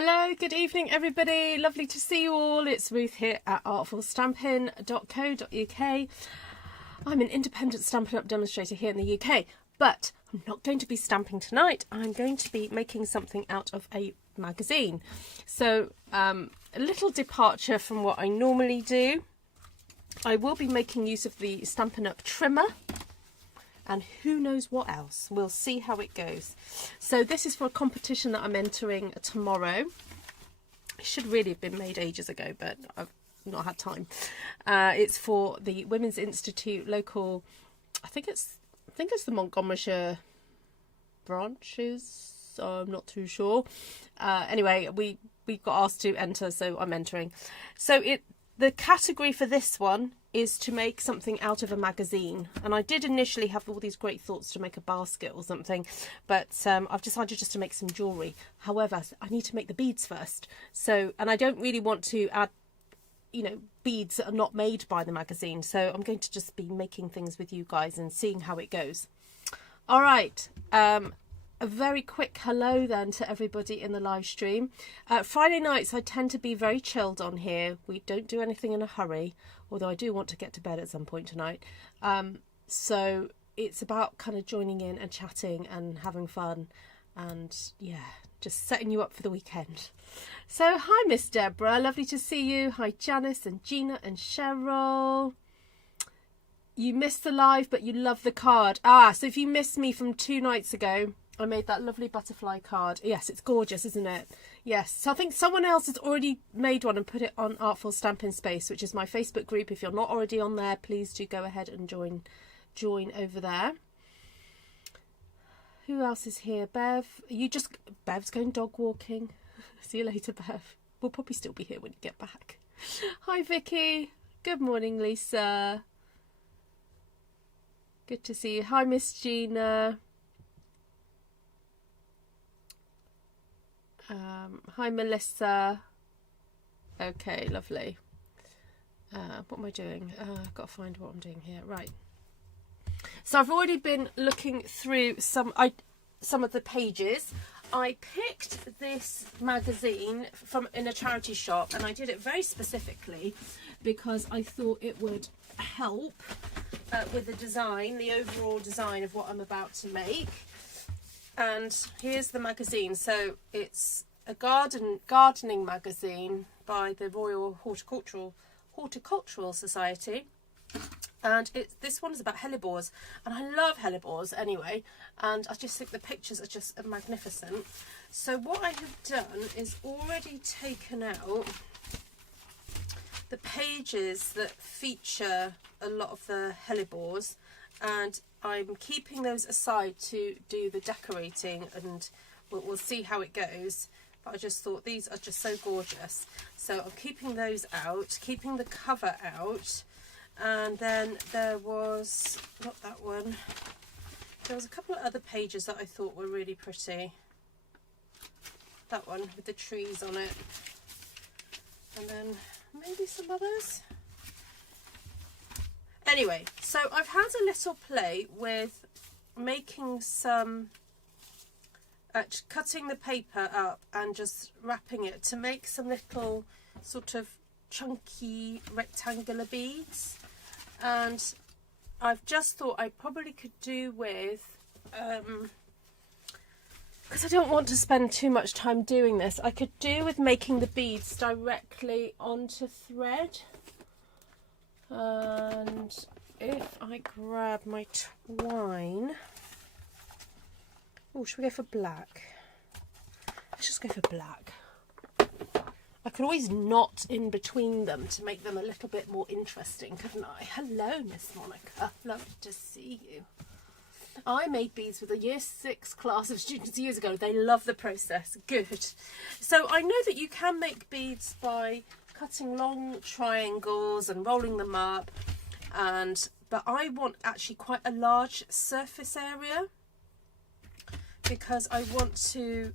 Hello, good evening everybody. Lovely to see you all. It's Ruth here at artfulstampin.co.uk. I'm an independent Stampin' Up demonstrator here in the UK, but I'm not going to be stamping tonight. I'm going to be making something out of a magazine. So a little departure from what I normally do. I will be making use of the Stampin' Up trimmer and who knows what else. We'll see how it goes. So this is for a competition that I'm entering tomorrow. It should really have been made ages ago, but I've not had time. It's for the Women's Institute local, I think it's the Montgomeryshire branches. I'm not too sure. Anyway, we got asked to enter, so I'm entering. So the category for this one is to make something out of a magazine, and I did initially have all these great thoughts to make a basket or something, but I've decided just to make some jewellery. However, I need to make the beads first, so, and I don't really want to add, you know, beads that are not made by the magazine, so I'm going to just be making things with you guys and seeing how it goes. All right, a very quick hello then to everybody in the live stream. Friday nights I tend to be very chilled on here. We don't do anything in a hurry, although I do want to get to bed at some point tonight. So it's about kind of joining in and chatting and having fun and yeah, just setting you up for the weekend. So hi Miss Deborah, lovely to see you. Hi Janice and Gina and Cheryl. You missed the live but you love the card. So if you missed me from 2 nights ago, I made that lovely butterfly card. Yes, it's gorgeous, isn't it? Yes. So I think someone else has already made one and put it on Artful Stampin Space, which is my Facebook group. If you're not already on there, please do go ahead and join over there. Who else is here? Bev. Bev's going dog walking. See you later, Bev. We'll probably still be here when you get back. Hi, Vicky. Good morning, Lisa. Good to see you. Hi, Miss Gina. Hi Melissa. Okay, lovely. What am I doing? I've got to find what I'm doing here. Right. So I've already been looking through some of the pages. I picked this magazine in a charity shop, and I did it very specifically because I thought it would help with the design, the overall design of what I'm about to make. And here's the magazine. So it's a gardening magazine by the Royal Horticultural Society, and this one is about hellebores, and I love hellebores anyway, and I just think the pictures are just magnificent. So what I have done is already taken out the pages that feature a lot of the hellebores, and I'm keeping those aside to do the decorating, and we'll see how it goes. But I just thought these are just so gorgeous, so I'm keeping those out, keeping the cover out. And then there was, not that one, there was a couple of other pages that I thought were really pretty. That one with the trees on it, and then maybe some others. Anyway, so I've had a little play with making some, cutting the paper up and just wrapping it to make some little sort of chunky rectangular beads. And I've just thought I probably could do with, because I don't want to spend too much time doing this, I could do with making the beads directly onto thread. And if I grab my twine, oh, should we go for black? Let's just go for black. I could always knot in between them to make them a little bit more interesting, couldn't I? Hello, Miss Monica. Lovely to see you. I made beads with a year 6 class of students years ago. They love the process. Good. So I know that you can make beads by cutting long triangles and rolling them up, but I want actually quite a large surface area because I want to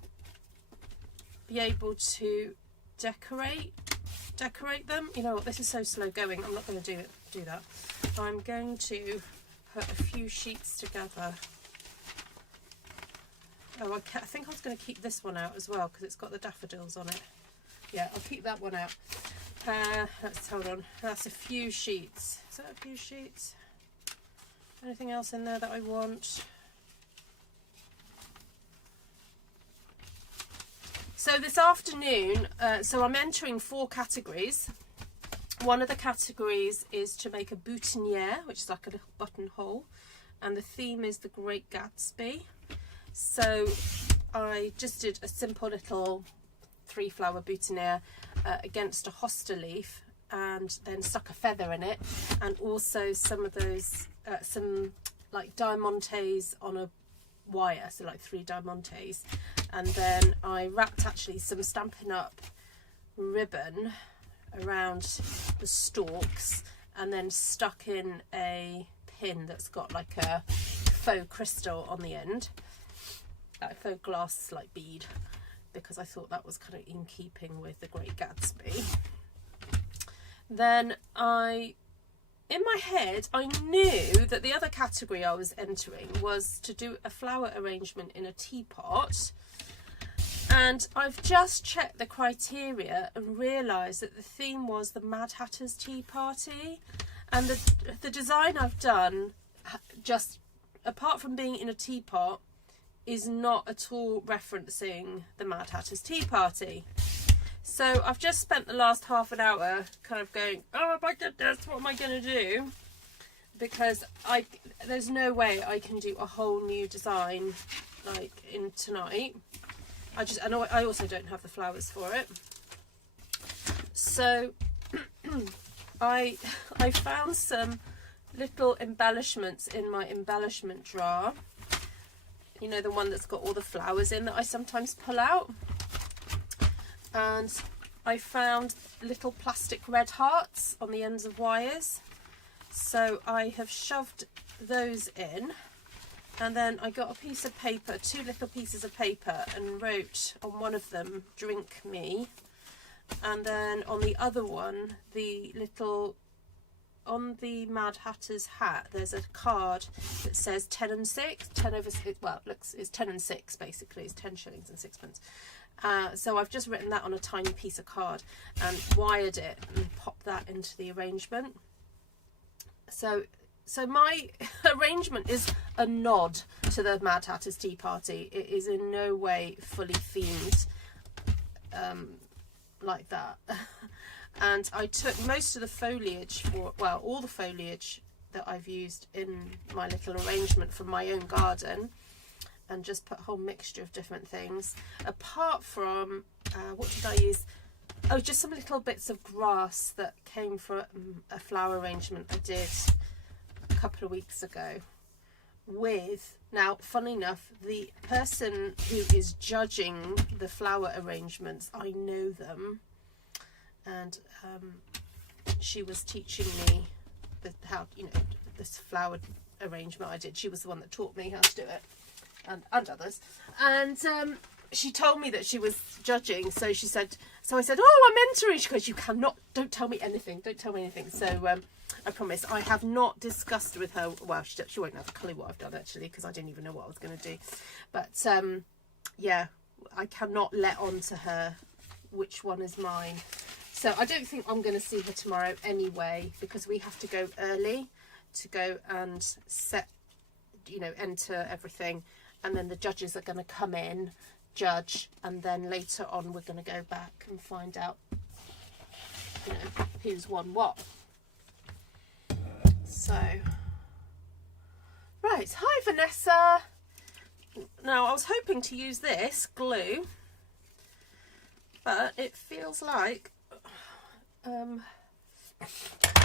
be able to decorate them. You know what, this is so slow going, I'm not going to do that. I'm going to put a few sheets together Oh, I think I was going to keep this one out as well because it's got the daffodils on it. Yeah, I'll keep that one out. Let's hold on. That's a few sheets. Is that a few sheets? Anything else in there that I want? So this afternoon, so I'm entering 4 categories. One of the categories is to make a boutonniere, which is like a little buttonhole, and the theme is the Great Gatsby. So I just did a simple little 3-flower boutonniere against a hosta leaf, and then stuck a feather in it, and also some of those some like diamantes on a wire, so like 3 diamantes, and then I wrapped actually some Stampin' Up ribbon around the stalks, and then stuck in a pin that's got like a faux crystal on the end, like faux glass like bead, because I thought that was kind of in keeping with the Great Gatsby. Then in my head, I knew that the other category I was entering was to do a flower arrangement in a teapot. And I've just checked the criteria and realised that the theme was the Mad Hatter's Tea Party. And the design I've done, just apart from being in a teapot, is not at all referencing the Mad Hatter's Tea Party. So I've just spent the last half an hour kind of going, oh my goodness, what am I going to do? Because there's no way I can do a whole new design like in tonight. I also don't have the flowers for it. So I found some little embellishments in my embellishment drawer. You know, the one that's got all the flowers in that I sometimes pull out. And I found little plastic red hearts on the ends of wires. So I have shoved those in. And then I got a piece of paper, 2 little pieces of paper, and wrote on one of them, "Drink me." And then on the other one, on the Mad Hatter's hat, there's a card that says 10 and 6, 10 over 6, well, it's 10 and 6 basically, it's 10 shillings and 6pence. So I've just written that on a tiny piece of card and wired it and popped that into the arrangement. So my arrangement is a nod to the Mad Hatter's Tea Party. It is in no way fully themed like that. And I took most of the foliage, all the foliage that I've used in my little arrangement from my own garden, and just put a whole mixture of different things. Apart from, what did I use? Oh, just some little bits of grass that came from a flower arrangement I did a couple of weeks ago. Now, funny enough, the person who is judging the flower arrangements, I know them. And she was teaching me how, this flower arrangement I did. She was the one that taught me how to do it, and others. And she told me that she was judging. So I said, "Oh, I'm entering." She goes, don't tell me anything. Don't tell me anything. So I promise. I have not discussed with her. Well, she won't have a clue what I've done actually, because I didn't even know what I was going to do. But yeah, I cannot let on to her which one is mine. So I don't think I'm going to see her tomorrow anyway, because we have to go early to go and set, enter everything. And then the judges are going to come in, judge, and then later on we're going to go back and find out, who's won what. So, right. Hi, Vanessa. Now, I was hoping to use this glue, but it feels like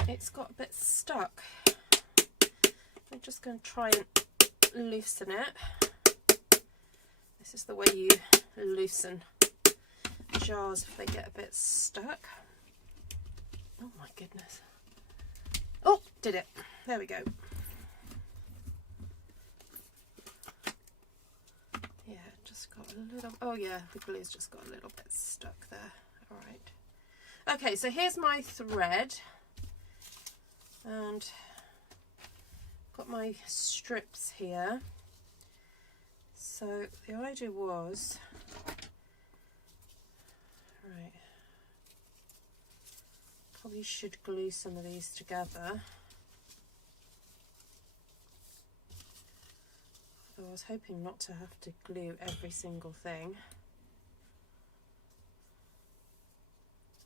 it's got a bit stuck. I'm just going to try and loosen it. This is the way you loosen jars if they get a bit stuck. Oh my goodness. Oh, did it. There we go. Yeah, just got a little, oh yeah, the glue's just got a little bit stuck there. All right. Okay, so here's my thread, and got my strips here. So the idea was, right, probably should glue some of these together. Although I was hoping not to have to glue every single thing.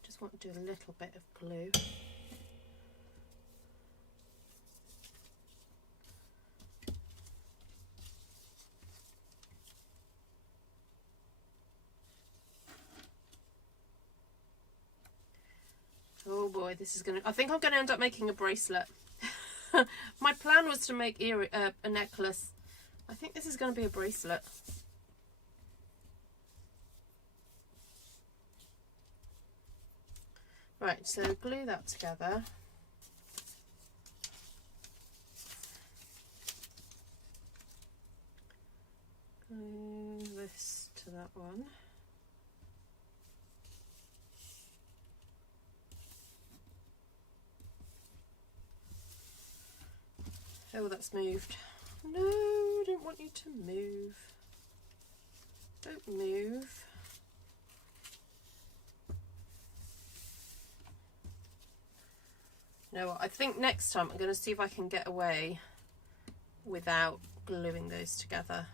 Just want to do a little bit of glue. Oh boy, this is I think I'm gonna end up making a bracelet. My plan was to make a necklace. I think this is gonna be a bracelet. Right, so glue that together. Glue this to that one. Oh, that's moved. No, I don't want you to move. Don't move. You know what, I think next time I'm going to see if I can get away without gluing those together.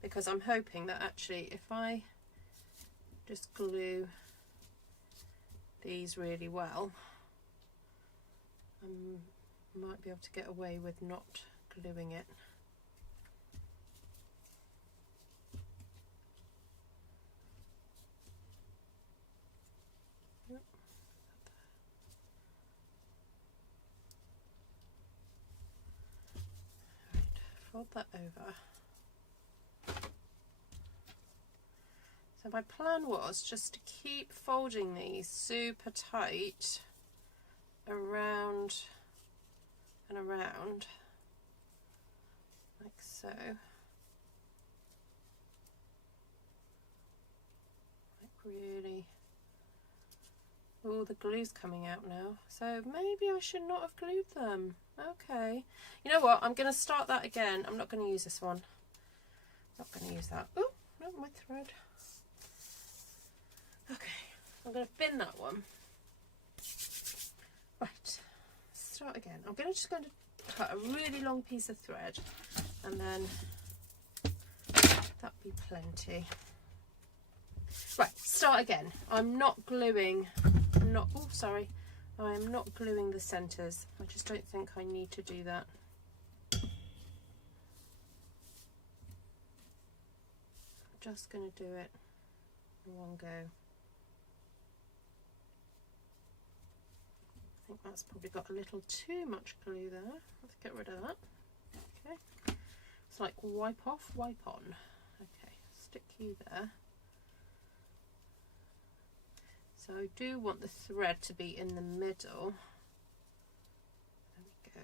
Because I'm hoping that actually if I just glue these really well, might be able to get away with not gluing it. Yep. Right, fold that over. So my plan was just to keep folding these super tight around and around, like so. Like really. Oh, the glue's coming out now. So maybe I should not have glued them. Okay. You know what? I'm going to start that again. I'm not going to use this one. Not going to use that. Oh, no, my thread. Okay. I'm going to bin that one. Right. Start again. I'm just going to cut a really long piece of thread and then that'll be plenty. Right, start again. I'm not gluing, I'm not gluing the centres. I just don't think I need to do that. I'm just going to do it in one go. I think that's probably got a little too much glue there. Let's get rid of that. Okay, it's like wipe off, wipe on. Okay, stick you there. So I do want the thread to be in the middle. There we go.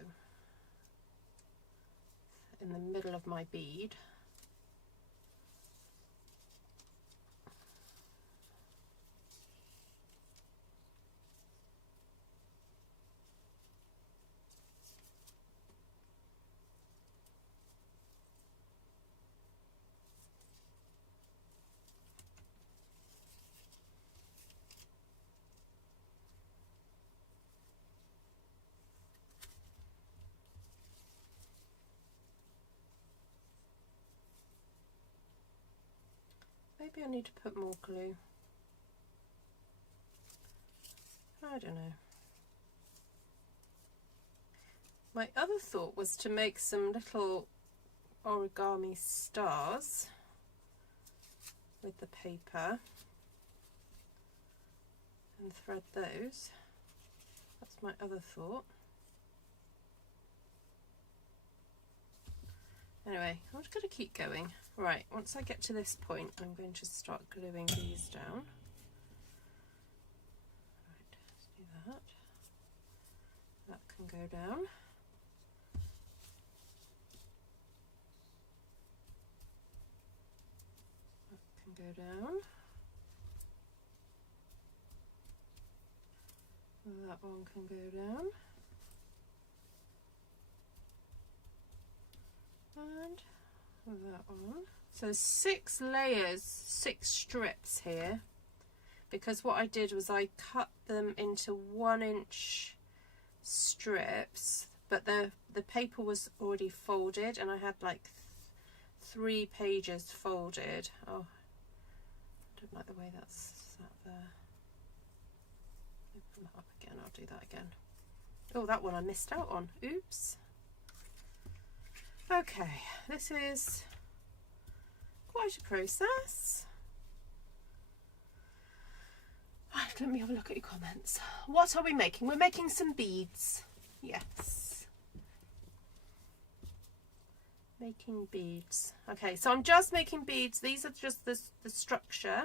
In the middle of my bead. Maybe I need to put more glue. I don't know. My other thought was to make some little origami stars with the paper and thread those. That's my other thought. Anyway, I'm just going to keep going. Right, once I get to this point, I'm going to start gluing these down. Right, let's do that. That can go down. That can go down. That one can go down. And that on. So 6 layers, 6 strips here, because what I did was I cut them into 1-inch strips, but the paper was already folded and I had like 3 pages folded. Oh, I don't like the way that's sat there. Open that up again, I'll do that again. Oh, that one I missed out on, oops. Okay, this is quite a process. Right, let me have a look at your comments. What are we making? We're making some beads. Yes. Making beads. Okay, so I'm just making beads. These are just the structure.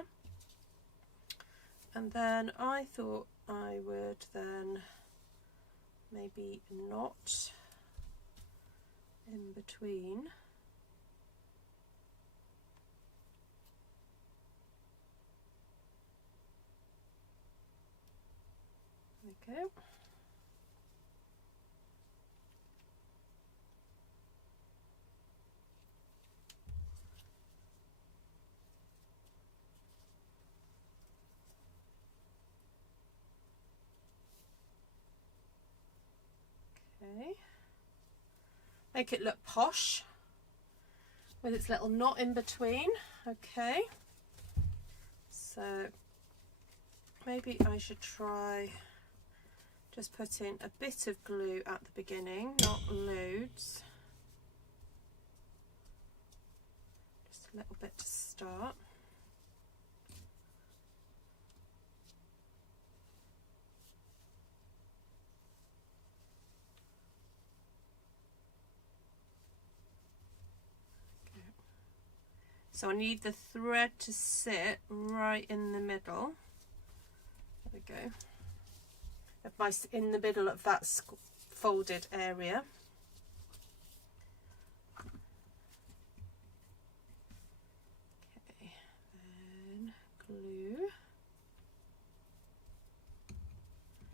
And then I thought I would then maybe knot in between. There we go. Okay. Make it look posh with its little knot in between. Okay. So maybe I should try just putting a bit of glue at the beginning, not loads. Just a little bit to start. So I need the thread to sit right in the middle. There we go. In the middle of that folded area. Okay, then glue.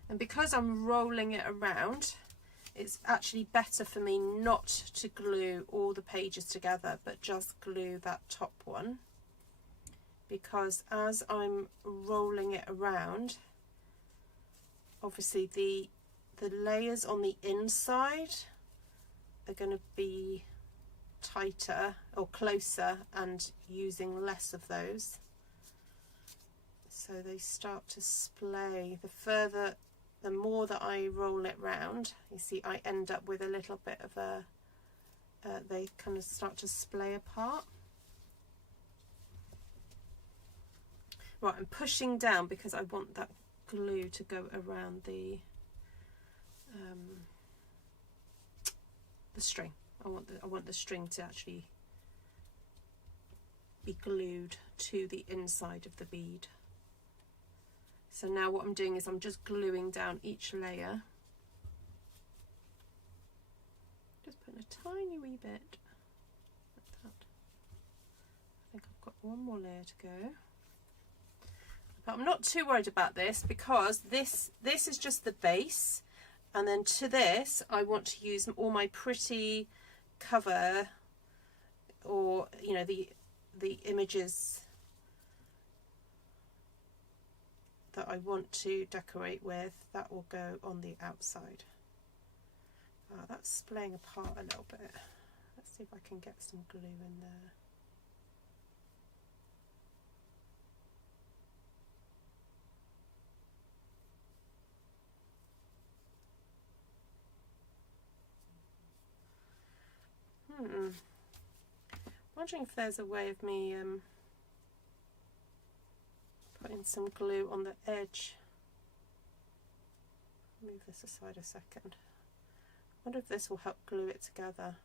And because I'm rolling it around, it's actually better for me not to glue all the pages together, but just glue that top one, because as I'm rolling it around, obviously the layers on the inside are going to be tighter or closer and using less of those, so they start to splay. The more that I roll it round, you see I end up with a little bit of they kind of start to splay apart. Right, I'm pushing down because I want that glue to go around the string. I want the string to actually be glued to the inside of the bead. So now what I'm doing is I'm just gluing down each layer. Just putting a tiny wee bit like that. I think I've got one more layer to go. But I'm not too worried about this, because this is just the base, and then to this I want to use all my pretty cover, or you know, the images that I want to decorate with. That will go on the outside. That's splaying apart a little bit. Let's see if I can get some glue in there. Wondering if there's a way of me putting some glue on the edge. Move this aside a second. Wonder if this will help glue it together.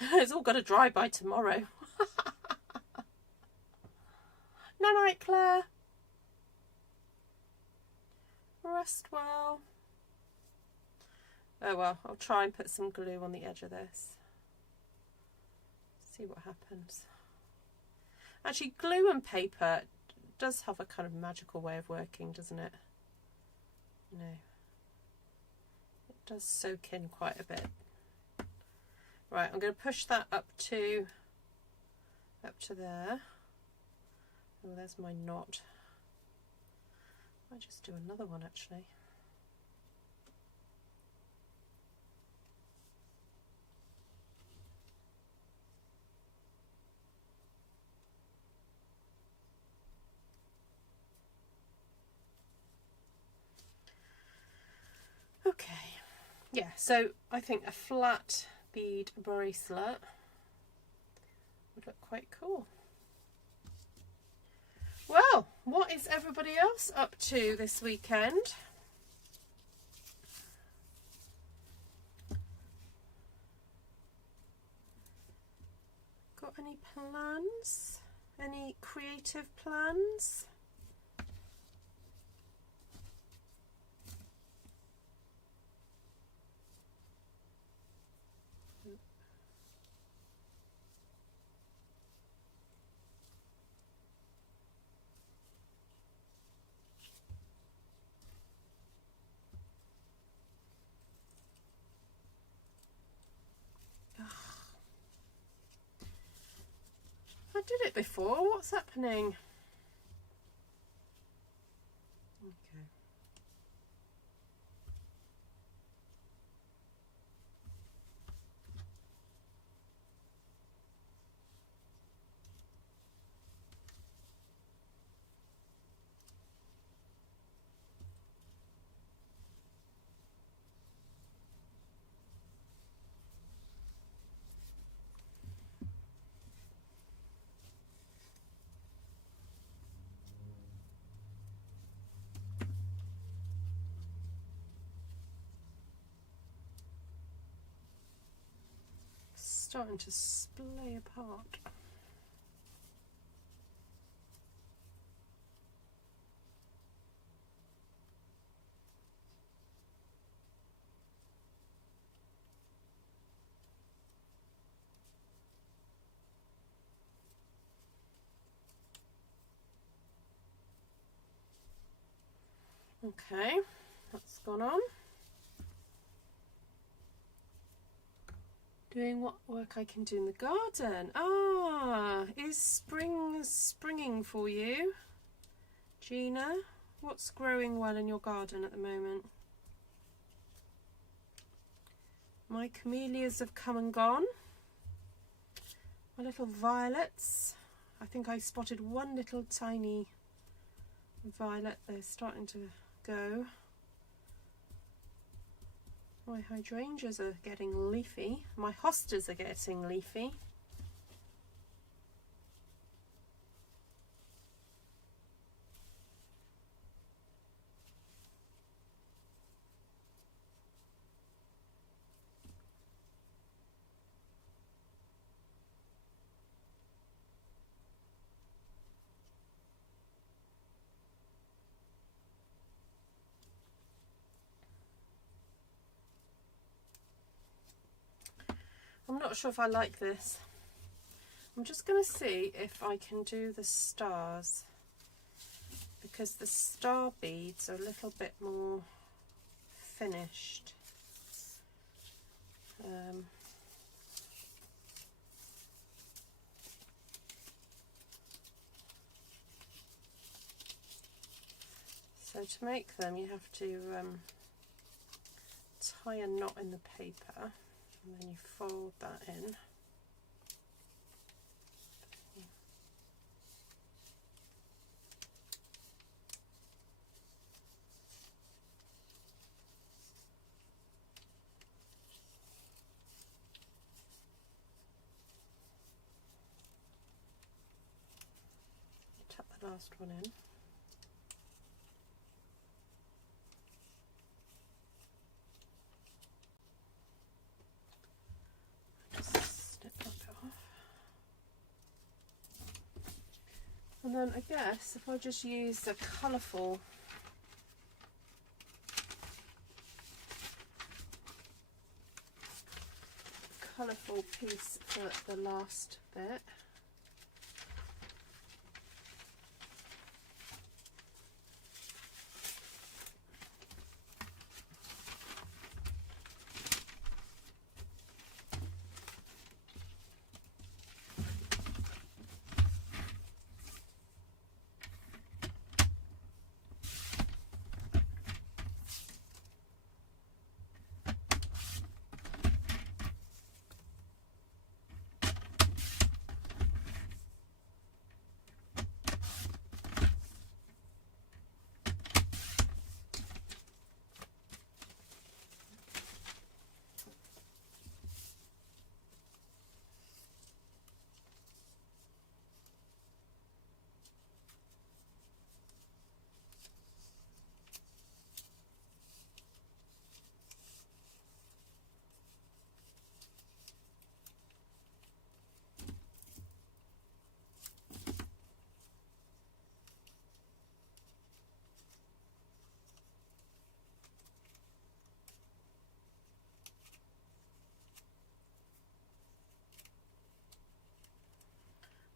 It's all got to dry by tomorrow. Night night, Claire. Rest well. Oh well, I'll try and put some glue on the edge of this. See what happens. Actually, glue and paper does have a kind of magical way of working, doesn't it? No, it does soak in quite a bit. Right, I'm going to push that up to there. Oh, there's my knot. I might just do another one actually. Okay, yeah, so I think a flat bead bracelet would look quite cool. Well, what is everybody else up to this weekend? Got any plans? Any creative plans? I did it before. What's happening? Okay. Starting to splay apart. Okay, that's gone on. Doing what work I can do in the garden. Ah, is spring springing for you, Gina? What's growing well in your garden at the moment? My camellias have come and gone. My little violets. I think I spotted one little tiny violet. They're starting to go. My hydrangeas are getting leafy. My hostas are getting leafy. I'm not sure if I like this. I'm just going to see if I can do the stars, because the star beads are a little bit more finished. So to make them you have to tie a knot in the paper, and then you fold that in. Tuck the last one in. And then I guess if I just use a colourful piece for the last bit.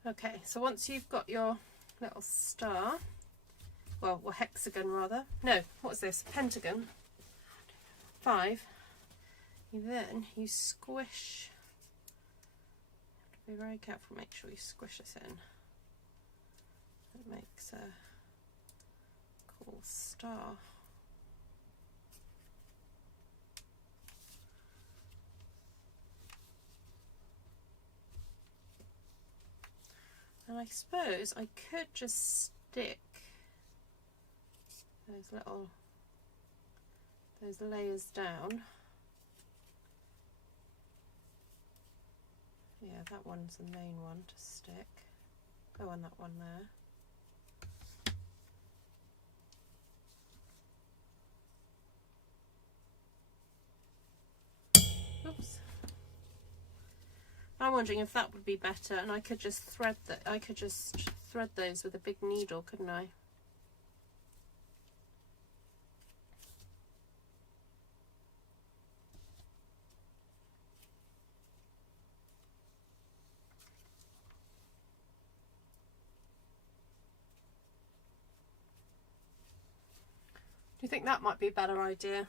Okay, so once you've got your little star, well, or hexagon rather, no, what's this, pentagon, 5, you squish, be very careful, make sure you squish this in. It makes a cool star. And I suppose I could just stick those layers down. Yeah, that one's the main one to stick. Go on that one there. Oops. I'm wondering if that would be better, and I could just thread that. I could just thread those with a big needle, couldn't I? Do you think that might be a better idea?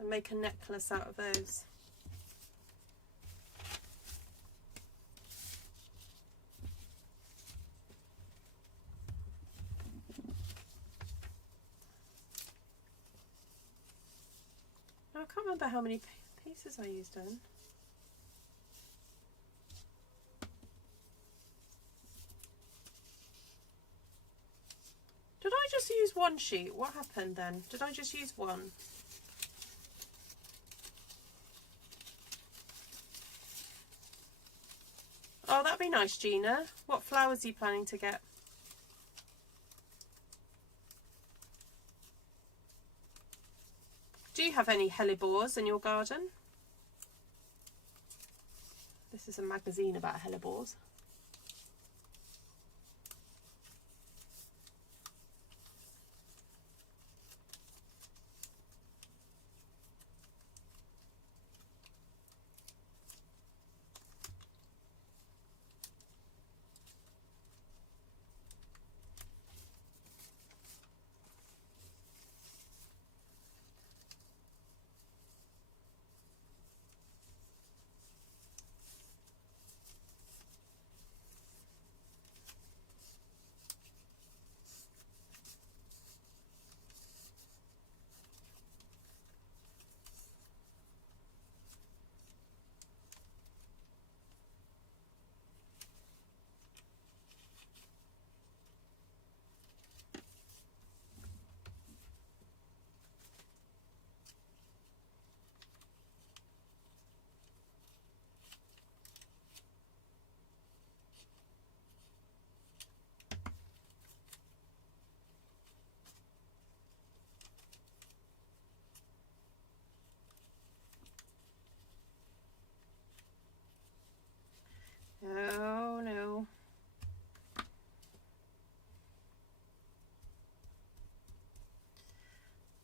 And make a necklace out of those. I can't remember how many pieces I used then. Did I just use one sheet? What happened then? Did I just use one? Oh, that'd be nice, Gina. What flowers are you planning to get? Do you have any hellebores in your garden? This is a magazine about hellebores. Oh no.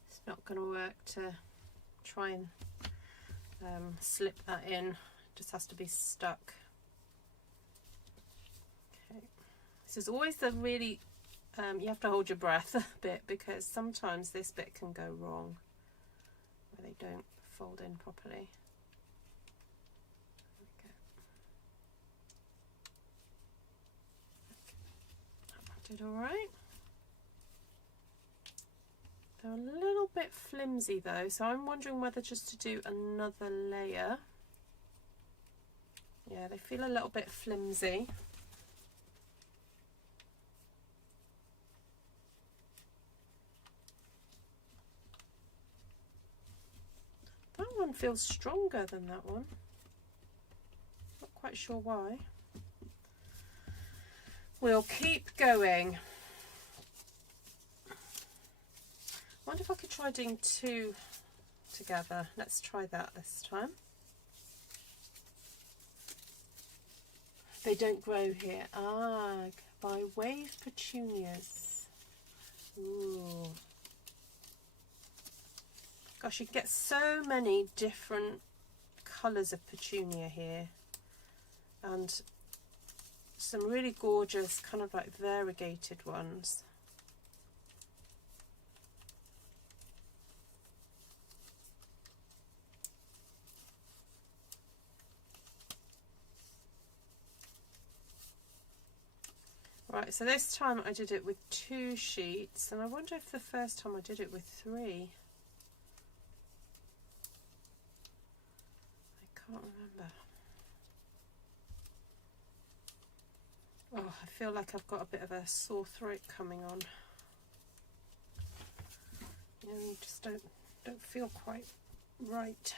It's not going to work to try and slip that in. It just has to be stuck. Okay. This is always the really, you have to hold your breath a bit, because sometimes this bit can go wrong where they don't fold in properly. Did all right. They're a little bit flimsy though, so I'm wondering whether just to do another layer. Yeah, they feel a little bit flimsy. That one feels stronger than that one. Not quite sure why. We'll keep going. I wonder if I could try doing 2 together. Let's try that this time. They don't grow here. Ah, by wave petunias. Ooh. Gosh, you get so many different colours of petunia here. And some really gorgeous kind of like variegated ones. Right, so this time I did it with 2 sheets, and I wonder if the first time I did it with 3. I can't remember. Oh, I feel like I've got a bit of a sore throat coming on. You know, you just don't feel quite right.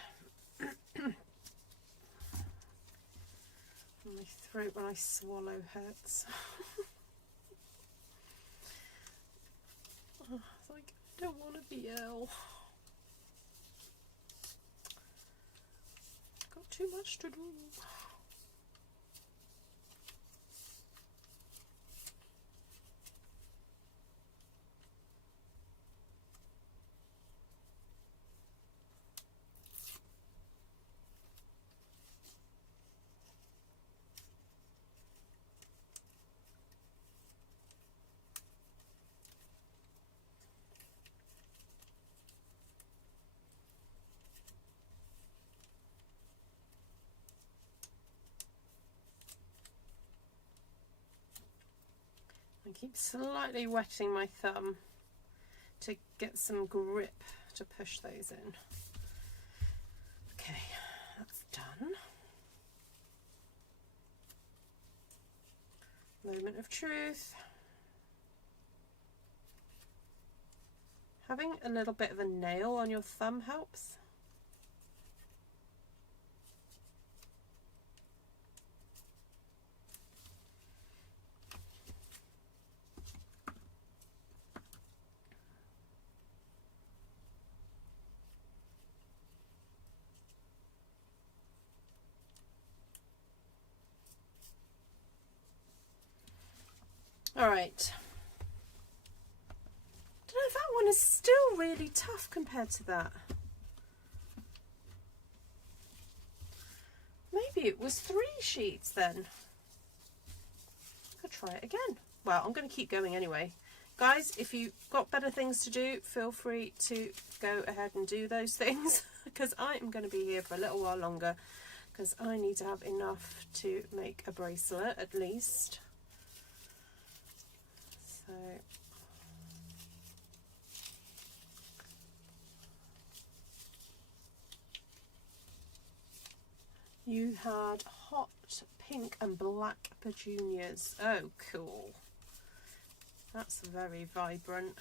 My throat when I swallow hurts. Oh, it's like, I don't want to be ill. Got too much to do. I keep slightly wetting my thumb to get some grip to push those in. Okay, that's done. Moment of truth. Having a little bit of a nail on your thumb helps. All right. I don't know if that one is still really tough compared to that. Maybe it was 3 sheets then. I could try it again. Well, I'm going to keep going anyway. Guys, if you've got better things to do, feel free to go ahead and do those things, because I am going to be here for a little while longer, because I need to have enough to make a bracelet at least. So you had hot pink and black petunias. Oh, cool. That's very vibrant.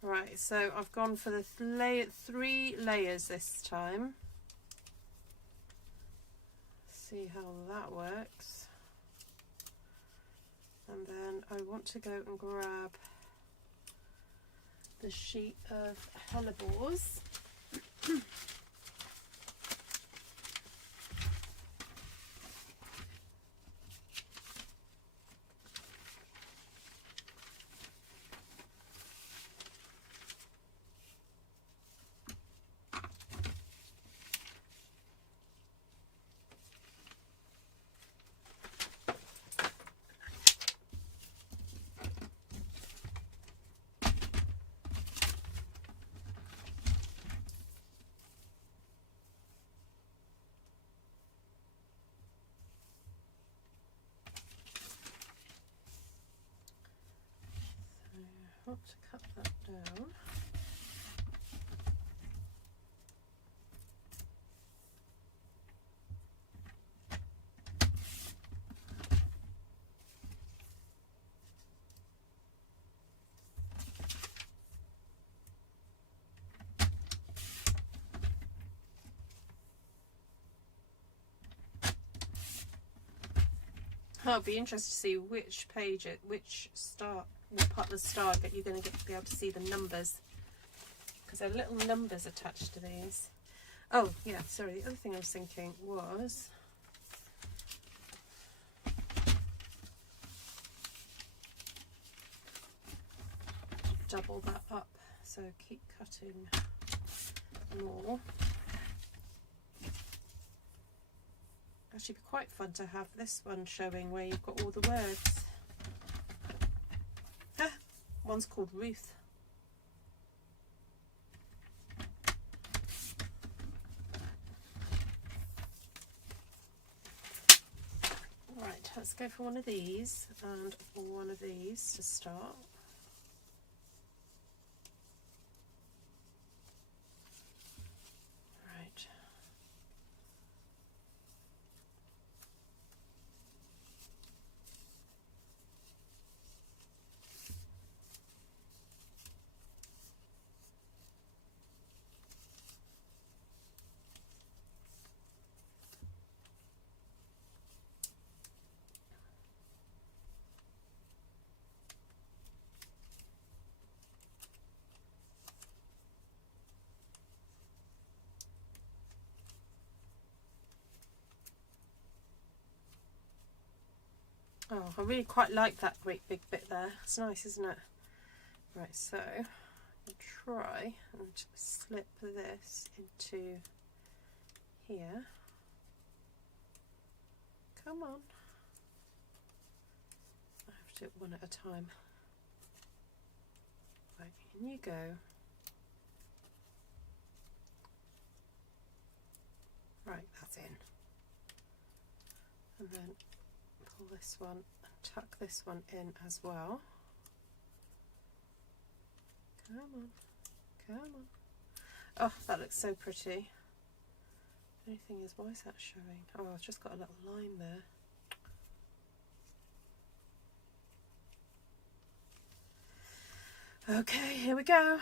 Right, so I've gone for the 3 layers this time. See how that works. And then I want to go and grab the sheet of hellebores. I want to cut that down. I'll be interested to see which page, which star, what part of the star that you're going to be able to see the numbers, because there are little numbers attached to these. Oh yeah, sorry, the other thing I was thinking was double that up, so keep cutting more. Actually, be quite fun to have this one showing where you've got all the words. Ah, one's called Ruth. Right, let's go for one of these and one of these to start. Right. Oh, I really quite like that great big bit there. It's nice, isn't it? Right, so I'll try and slip this into here. Come on. I have to do it one at a time. Right, in you go. Right, that's in. And then pull this one and tuck this one in as well. Come on, come on. Oh, that looks so pretty. The only thing is, why is that showing? Oh, I've just got a little line there. Okay, here we go.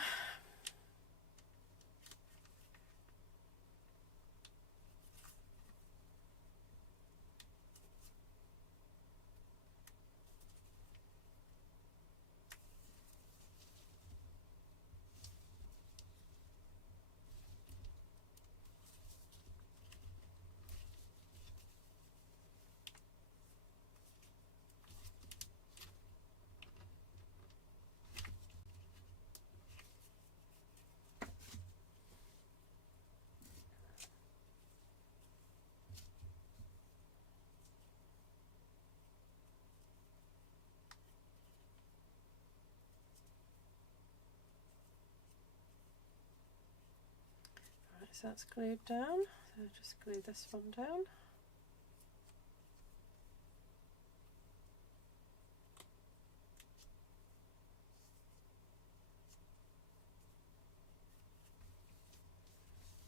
So that's glued down, so just glue this one down.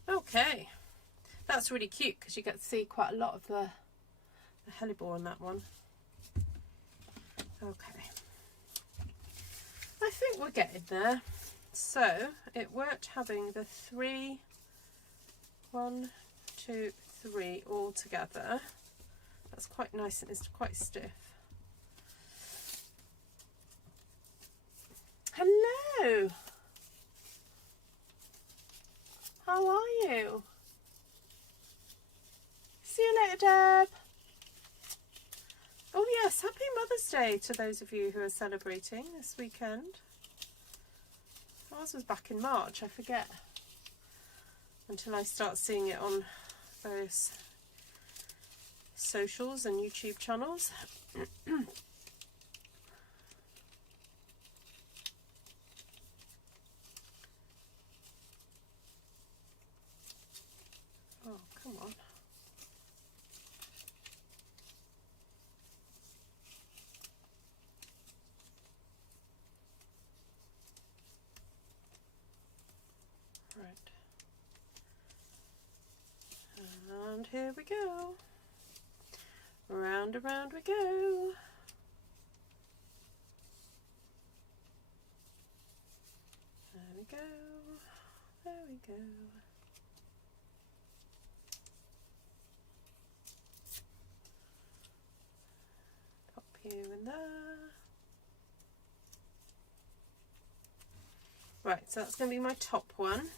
Okay, that's really cute because you get to see quite a lot of the hellebore on that one. Okay, I think we're getting there. So it worked having the 3, 1, 2, 3 all together. That's quite nice and it's quite stiff. Hello! How are you? See you later, Deb. Oh yes, happy Mother's Day to those of you who are celebrating this weekend. Ours was back in March, I forget. Until I start seeing it on various socials and YouTube channels. Oh, come on. Right. And here we go. Round and round we go. There we go. There we go. Pop you in there. Right, so that's going to be my top one.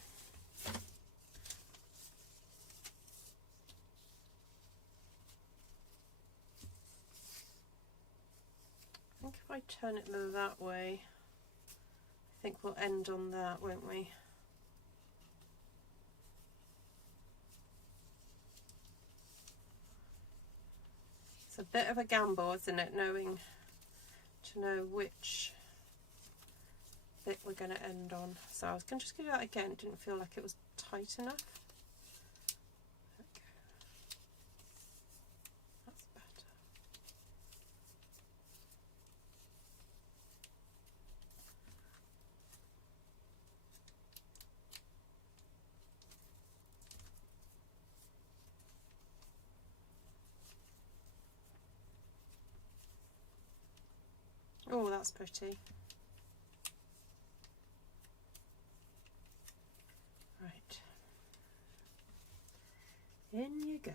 I think if I turn it that way, I think we'll end on that, won't we? It's a bit of a gamble, isn't it, knowing to know which bit we're going to end on. So I was going to just do that again. It didn't feel like it was tight enough. There we go. That's better. Oh, that's pretty. Right. In you go.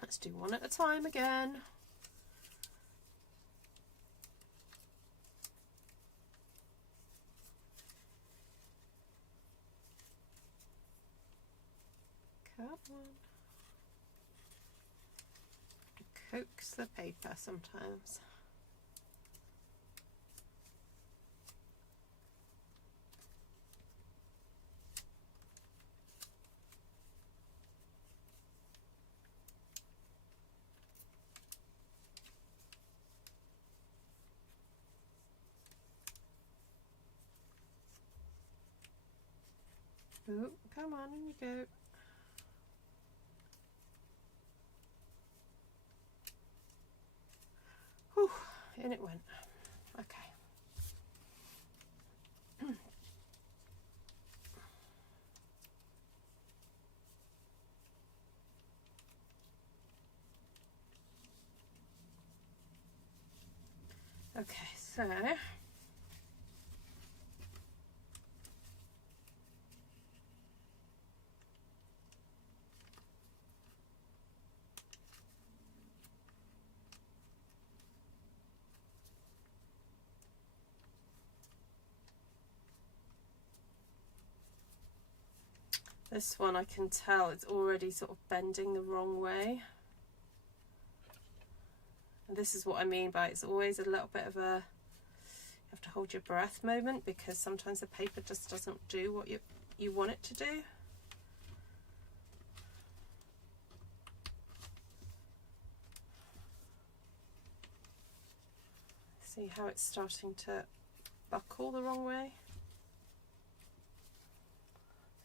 Let's do one at a time again. Come on. Coax the paper sometimes. Oh, come on, in you go. Whew, in it went. Okay. Okay, so this one I can tell it's already sort of bending the wrong way. And this is what I mean by it's always a little bit of a, you have to hold your breath moment, because sometimes the paper just doesn't do what you want it to do. See how it's starting to buckle the wrong way?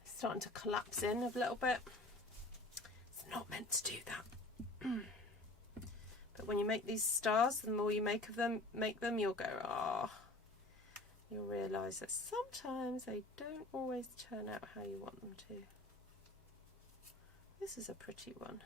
It's starting to collapse in a little bit. It's not meant to do that. But when you make these stars, the more you make them, you'll go, ah. You'll realise that sometimes they don't always turn out how you want them to. This is a pretty one.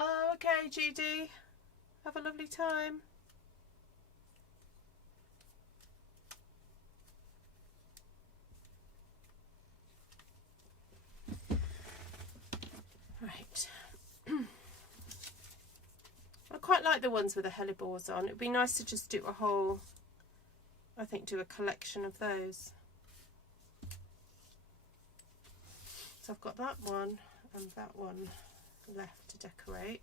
Oh, okay, Judy. Have a lovely time. Right. I quite like the ones with the hellebores on. It'd be nice to just do a whole, I think, do a collection of those. So I've got that one and that one left to decorate.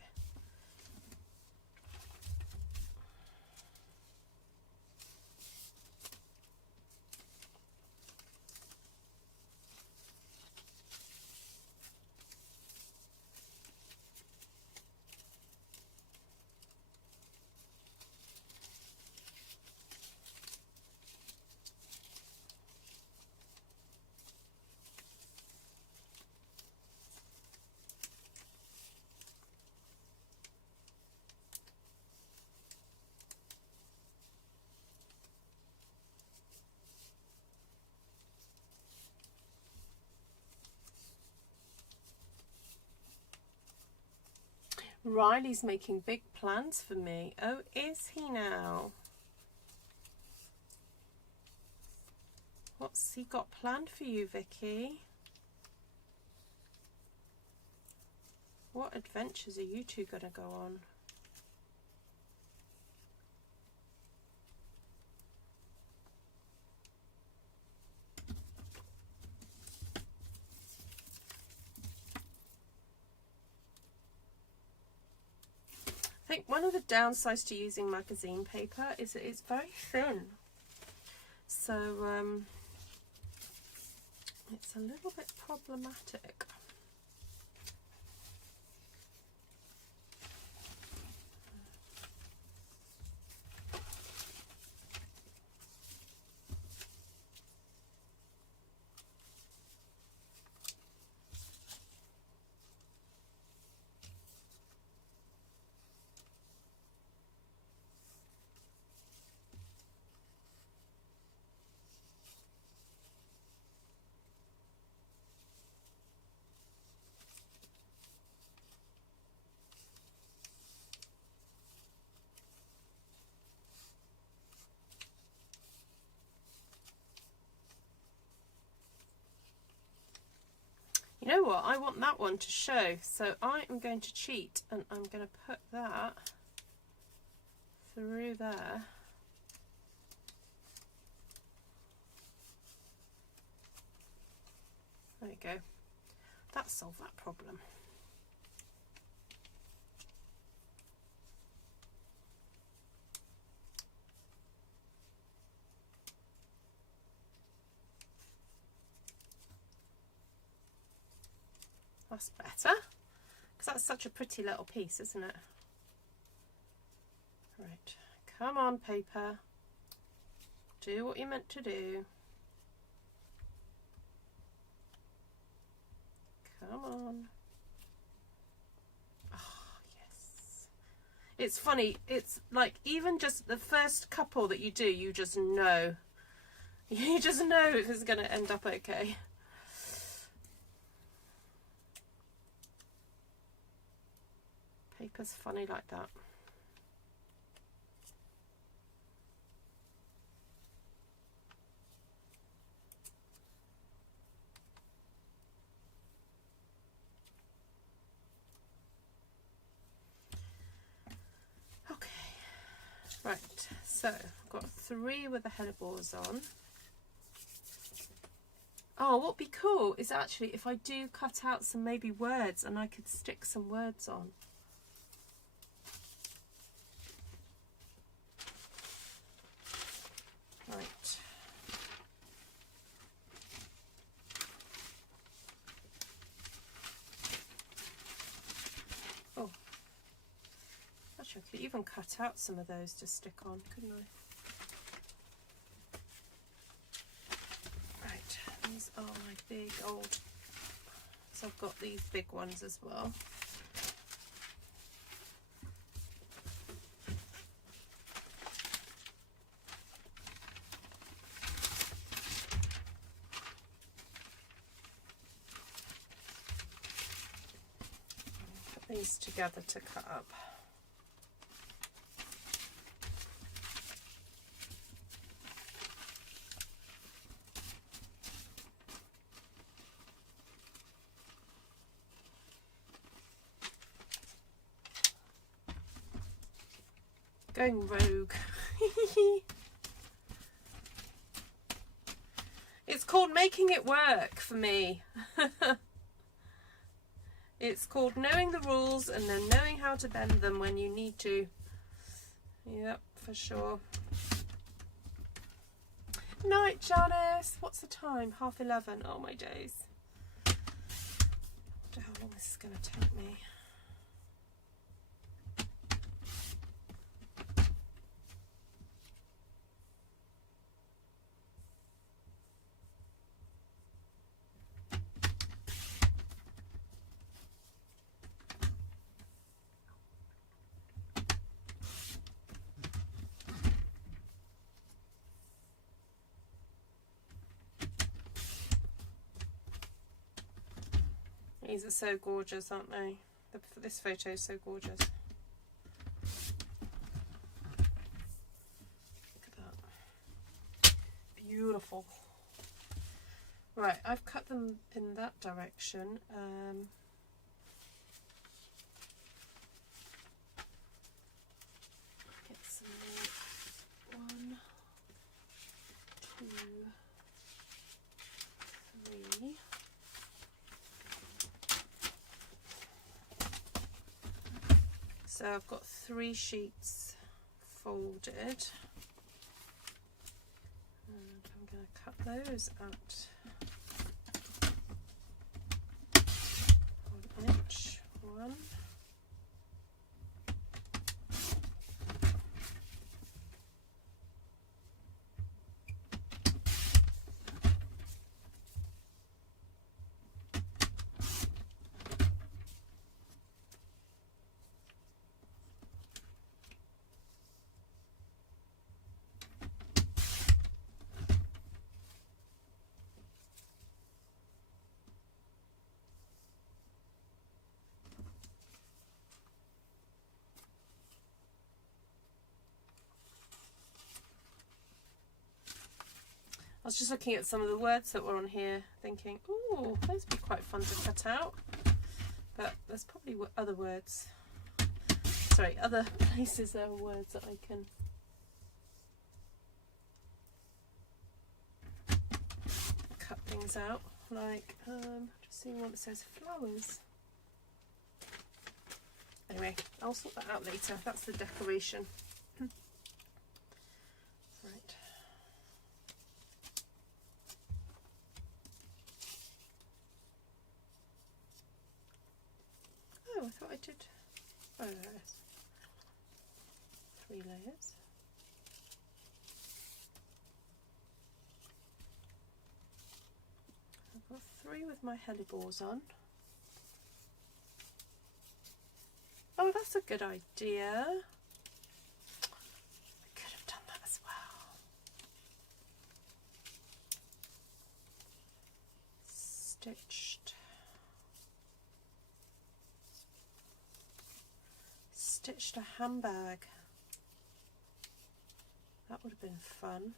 Riley's making big plans for me. Oh, is he now? What's he got planned for you, Vicky? What adventures are you two going to go on? think one of the downsides to using magazine paper is that it's very thin. So it's a little bit problematic. You know what? I want that one to show, so I am going to cheat and I'm going to put that through there. There you go. That solved that problem. That's better, because that's such a pretty little piece, isn't it? Right, come on paper, do what you're meant to do. Come on. Oh, yes. It's funny, it's like even just the first couple that you do, you just know. You just know if it's going to end up okay. Paper's funny like that. Okay, right, so I've got 3 with the hellebores on. Oh, what would be cool is actually if I do cut out some maybe words and I could stick some words on. Right. Oh, actually I could even cut out some of those to stick on, couldn't I? Right, these are my big old, so I've got these big ones as well. These together to cut up. Going rogue. It's called making it work for me. It's called knowing the rules and then knowing how to bend them when you need to. Yep, for sure. Night, Janice. What's the time? 11:30. Oh, my days. I wonder how long this is going to take me. These are so gorgeous, aren't they? This photo is so gorgeous. Look at that. Beautiful. Right, I've cut them in that direction. Get some more. 1, 2, 3. So So I've got 3 sheets folded, and I'm going to cut those at 1 inch, 1. I was just looking at some of the words that were on here, thinking, oh, those would be quite fun to cut out. But there's probably other words, sorry, other places or words that I can cut things out. Like, just seeing one that says flowers. Anyway, I'll sort that out later. That's the decoration. Right. Oh, I thought I did. Oh, there it is. 3 layers. I've got 3 with my hellebores on. Oh, that's a good idea. I could have done that as well. Stitched a handbag. That would have been fun.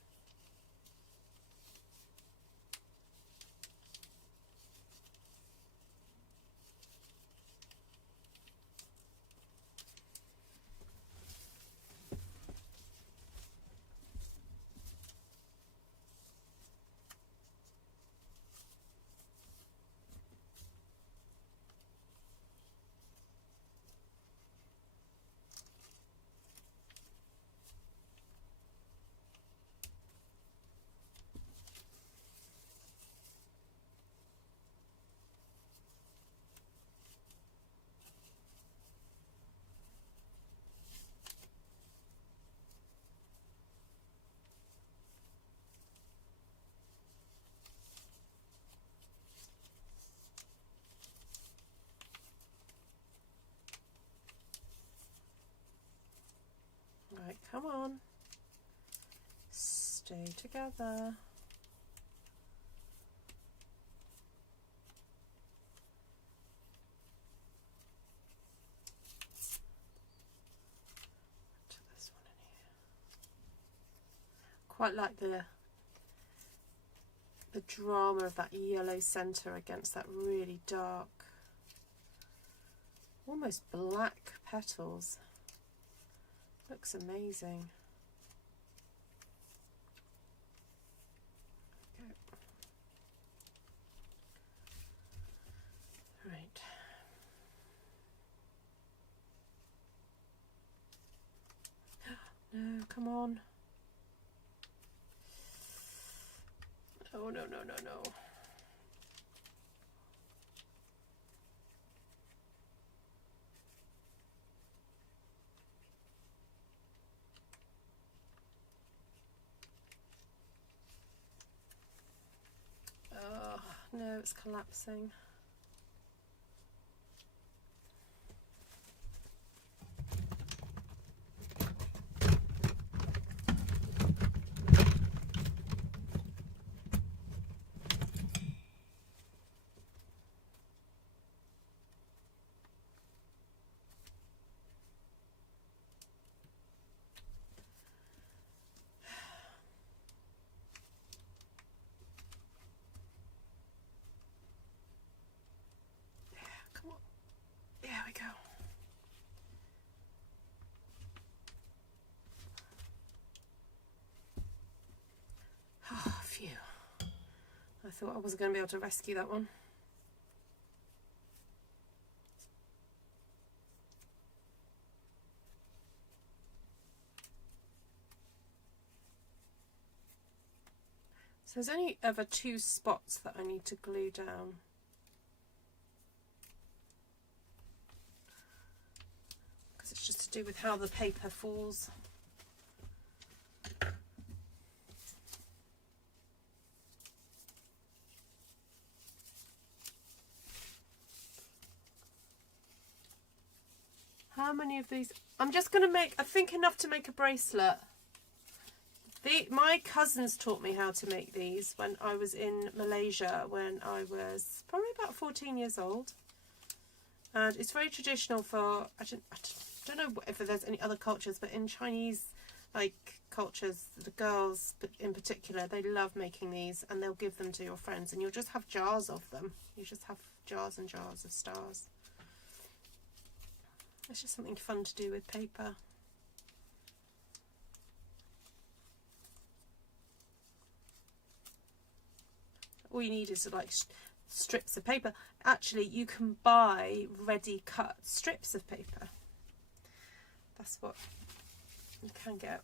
Right, come on. Stay together. Put this one in here. Quite like the drama of that yellow centre against that really dark, almost black petals. Looks amazing. Okay. Right. No, come on. Oh, no, no, no, no. Oh, no, it's collapsing. Come on. There we go. Oh, phew. I thought I wasn't going to be able to rescue that one. There's only ever 2 spots that I need to glue down. Because it's just to do with how the paper falls. How many of these? I'm just going to make, I think, enough to make a bracelet. My cousins taught me how to make these when I was in Malaysia, when I was probably about 14 years old. And it's very traditional for, I don't know if there's any other cultures, but in Chinese cultures, the girls in particular, they love making these, and they'll give them to your friends, and you'll just have jars of them. You just have jars and jars of stars. It's just something fun to do with paper. All you need is like strips of paper. Actually, you can buy ready cut strips of paper. That's what you can get.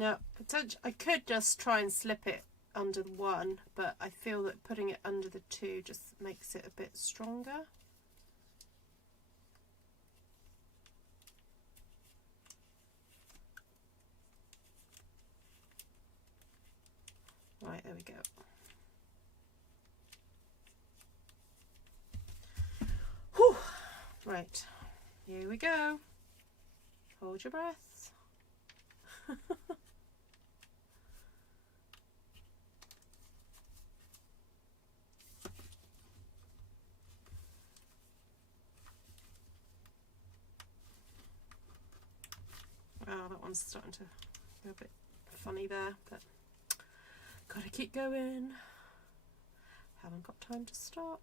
Now, I could just try and slip it under the 1, but I feel that putting it under the 2 just makes it a bit stronger. Right, there we go. Whew. Right, here we go. Hold your breath. Wow, that one's starting to go a bit funny there, but gotta keep going. Haven't got time to stop.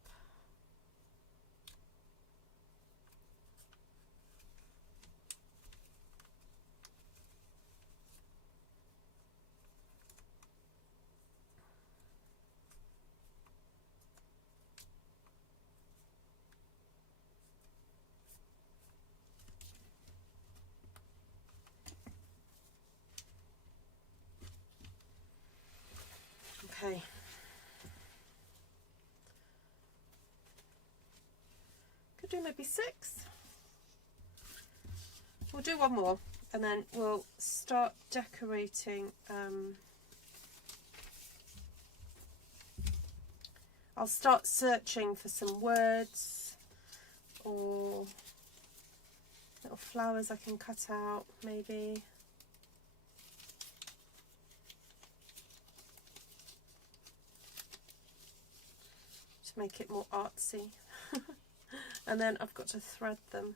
Okay. Could do maybe 6. We'll do one more and then we'll start decorating. I'll start searching for some words or little flowers I can cut out maybe. Make it more artsy. And then I've got to thread them.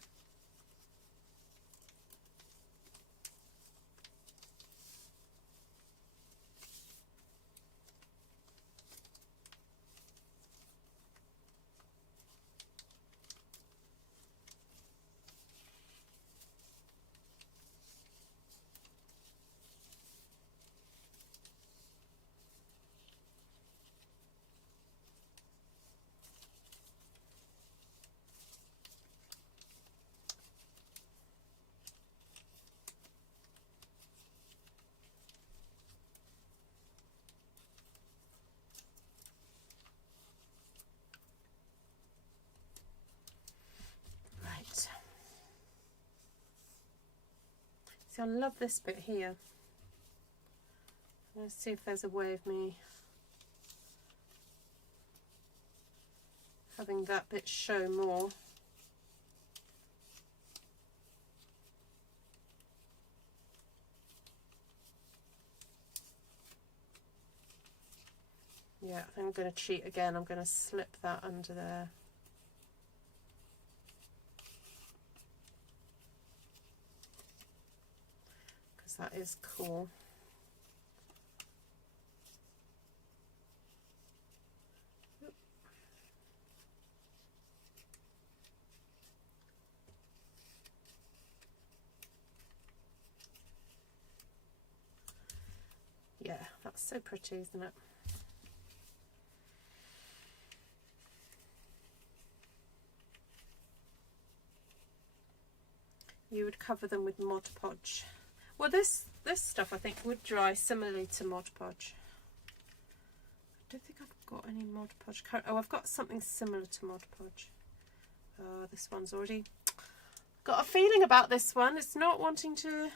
I love this bit here. Let's see if there's a way of me having that bit show more. Yeah, I think I'm going to cheat again. I'm going to slip that under there. Because that is cool. Yeah, that's so pretty, isn't it? You would cover them with Mod Podge. Well, this stuff I think would dry similarly to Mod Podge. I don't think I've got any Mod Podge. Oh, I've got something similar to Mod Podge. This one's already got a feeling about this one. It's not wanting to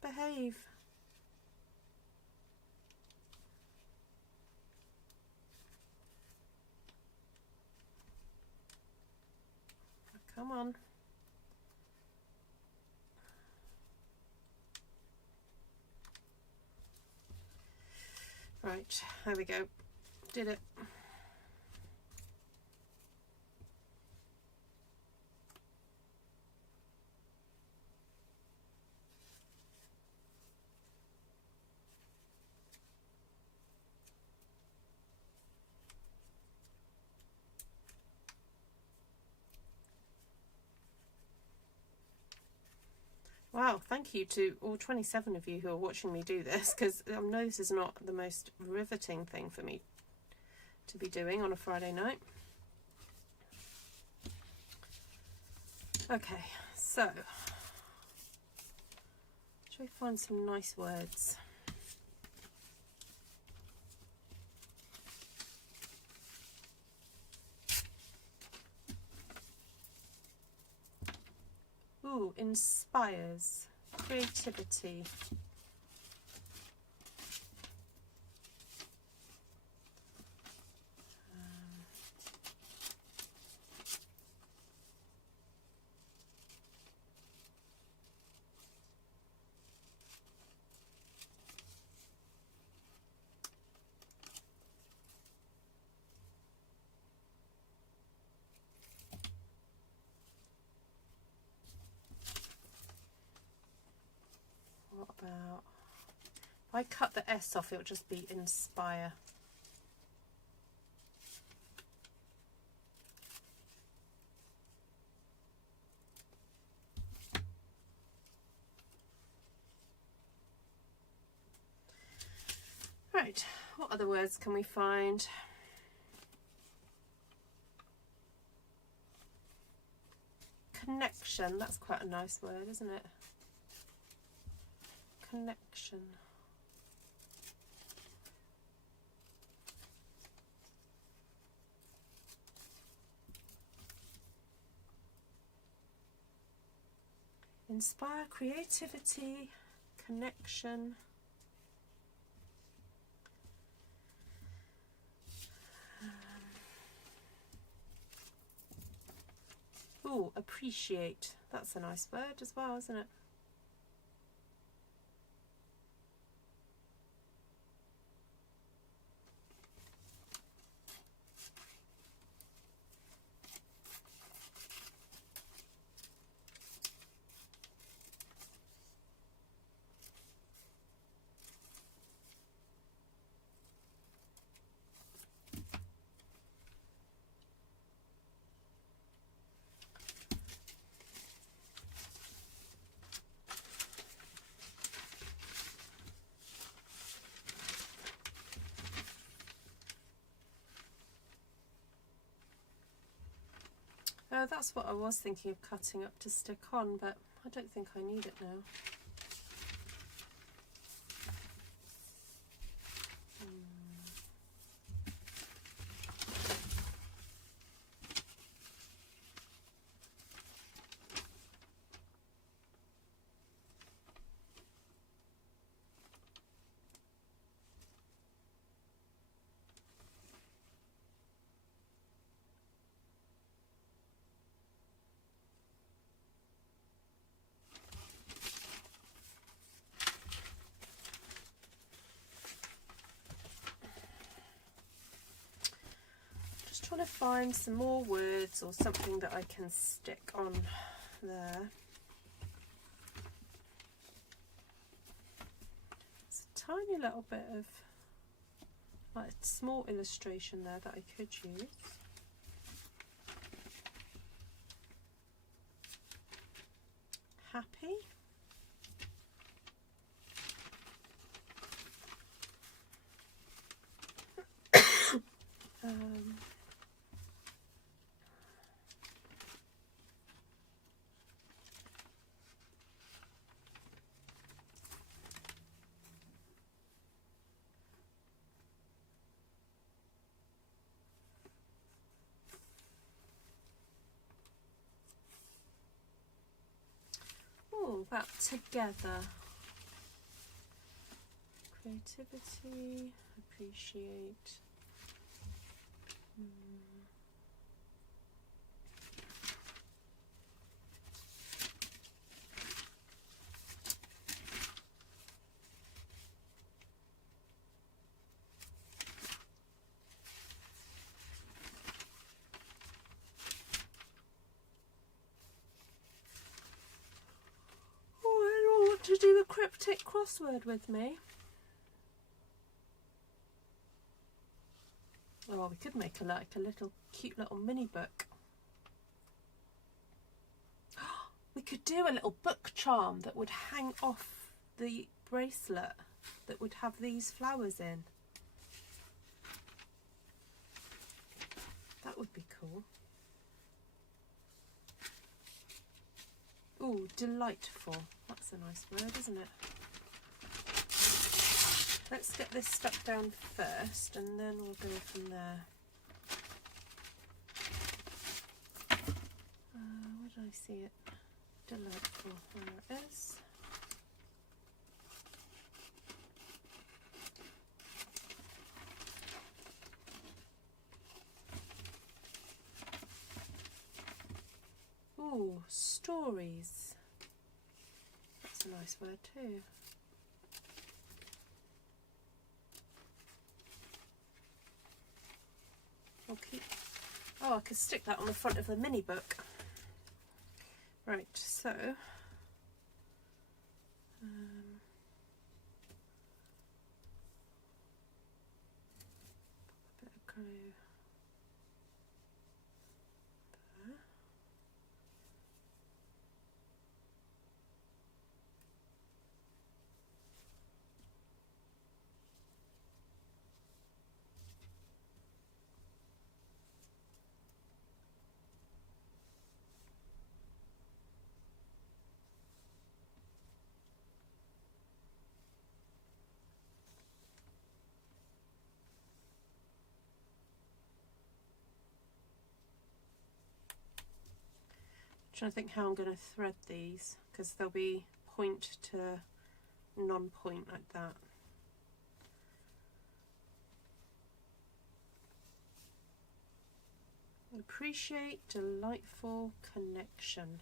behave. Come on. Right, there we go. Did it. Wow, thank you to all 27 of you who are watching me do this, because I know this is not the most riveting thing for me to be doing on a Friday night. Okay, so shall we find some nice words? Ooh, inspires creativity. What about, if I cut the S off, it'll just be inspire. Right, what other words can we find? Connection, that's quite a nice word, isn't it? Connection. Inspire creativity, connection. Ooh, appreciate. That's a nice word as well, isn't it? That's what I was thinking of cutting up to stick on, but I don't think I need it now. trying to find some more words or something that I can stick on there. It's a tiny little bit of like a small illustration there that I could use. Happy. Oh, about together. Creativity, appreciate. To do a cryptic crossword with me. Oh, we could make a little cute little mini book. We could do a little book charm that would hang off the bracelet that would have these flowers in. That would be cool. Ooh, delightful. That's a nice word, isn't it? Let's get this stuck down first and then we'll go from there. Where did I see it? Delightful. There it is. Ooh, stories. That's a nice word too. Okay. Oh, I could stick that on the front of the mini book. Right, so a bit of glue there. Trying to think how I'm going to thread these because they'll be point to non-point like that. Appreciate delightful connection.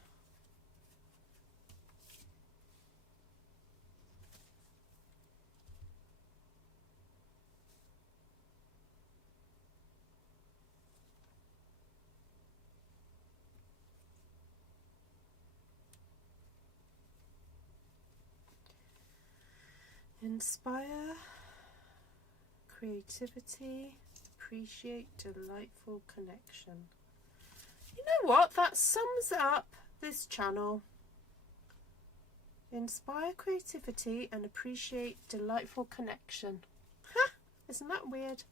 Inspire, creativity, appreciate delightful connection. You know what? That sums up this channel. Inspire creativity and appreciate delightful connection. Ha! Isn't that weird?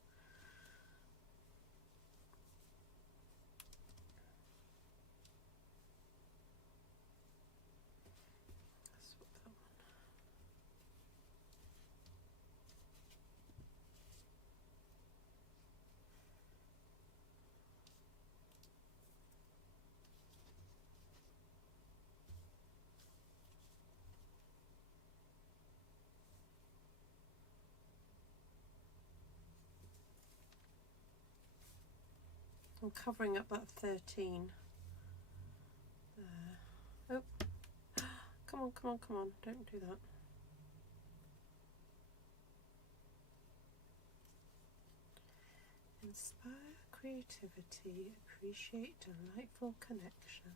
I'm covering up that 13 there. Oh, come on, come on, come on, don't do that. Inspire creativity, appreciate delightful connection.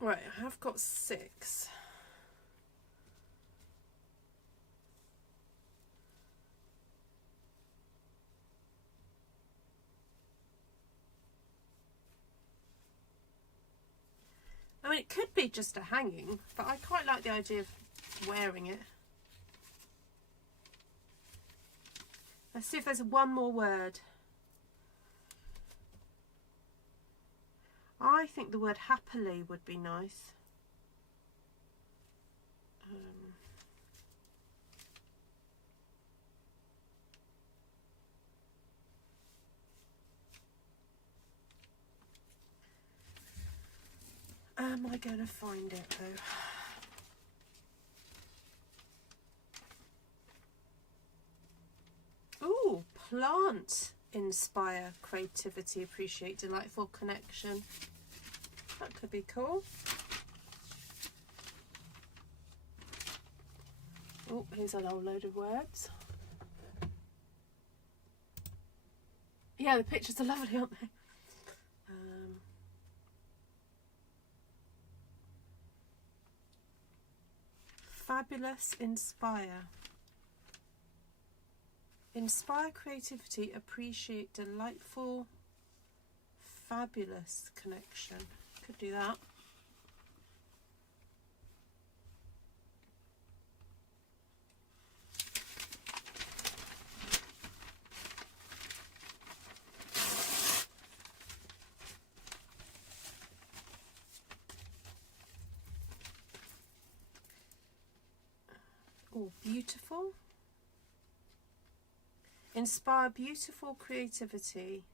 Right, I have got 6. I mean, it could be just a hanging, but I quite like the idea of wearing it. Let's see if there's one more word. I think the word happily would be nice. Am I going to find it though? Ooh, plant. Inspire creativity, appreciate delightful connection. That could be cool. Oh, here's a whole load of words. Yeah, the pictures are lovely, aren't they? Fabulous, inspire. Inspire creativity, appreciate delightful, fabulous connection. Could do that. Oh, beautiful. Inspire beautiful creativity.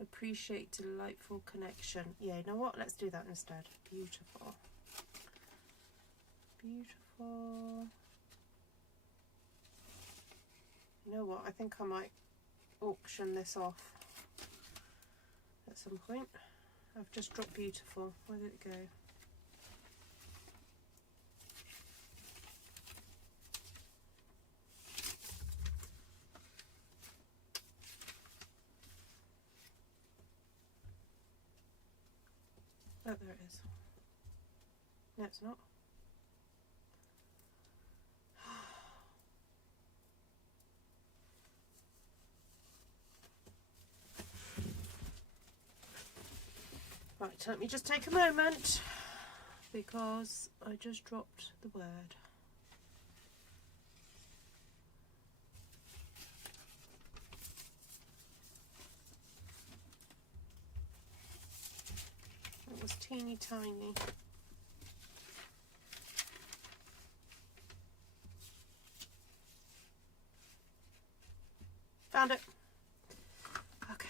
Appreciate delightful connection. Yeah, you know what? Let's do that instead. Beautiful. Beautiful. You know what? I think I might auction this off at some point. I've just dropped beautiful. Where did it go? Oh, there it is. No, it's not. Right, let me just take a moment because I just dropped the word. It was teeny tiny. Found it. Okay.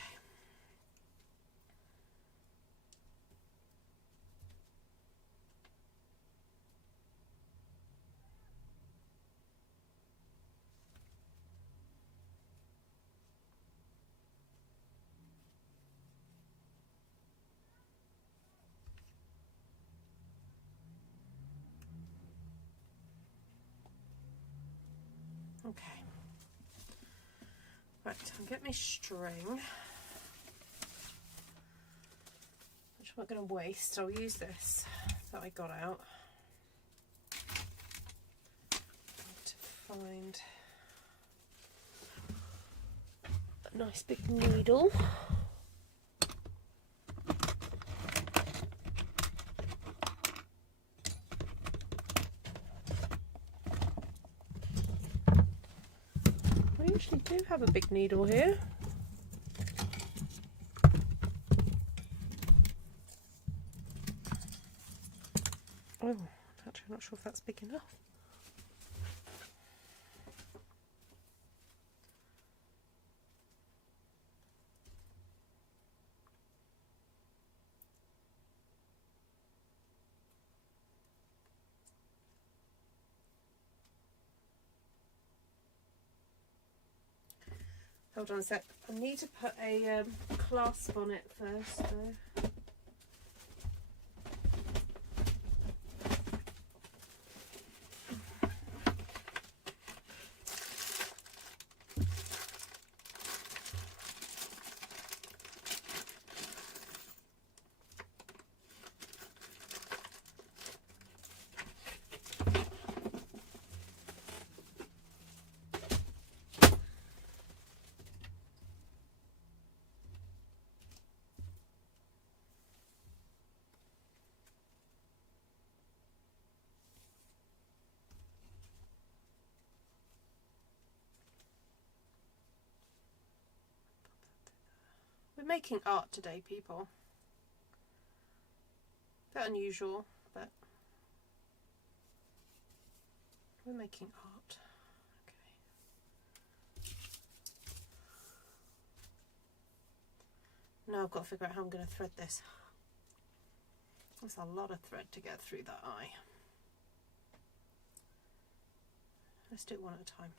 Okay. Right, I'll get my string, which I'm not going to waste. I'll use this that I got out. Need to find a nice big needle. I usually do have a big needle here. Oh, actually I'm not sure if that's big enough. Hold on a sec. I need to put a clasp on it first though. We're making art today, people. A bit unusual, but we're making art. Okay. Now I've got to figure out how I'm going to thread this. There's a lot of thread to get through that eye. Let's do it one at a time.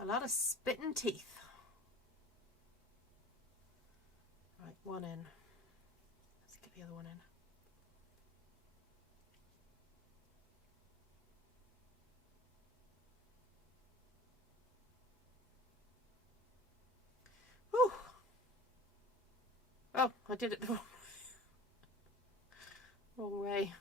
A lot of spitting teeth. Right, one in. Let's get the other one in. Whew. Oh, I did it the wrong way.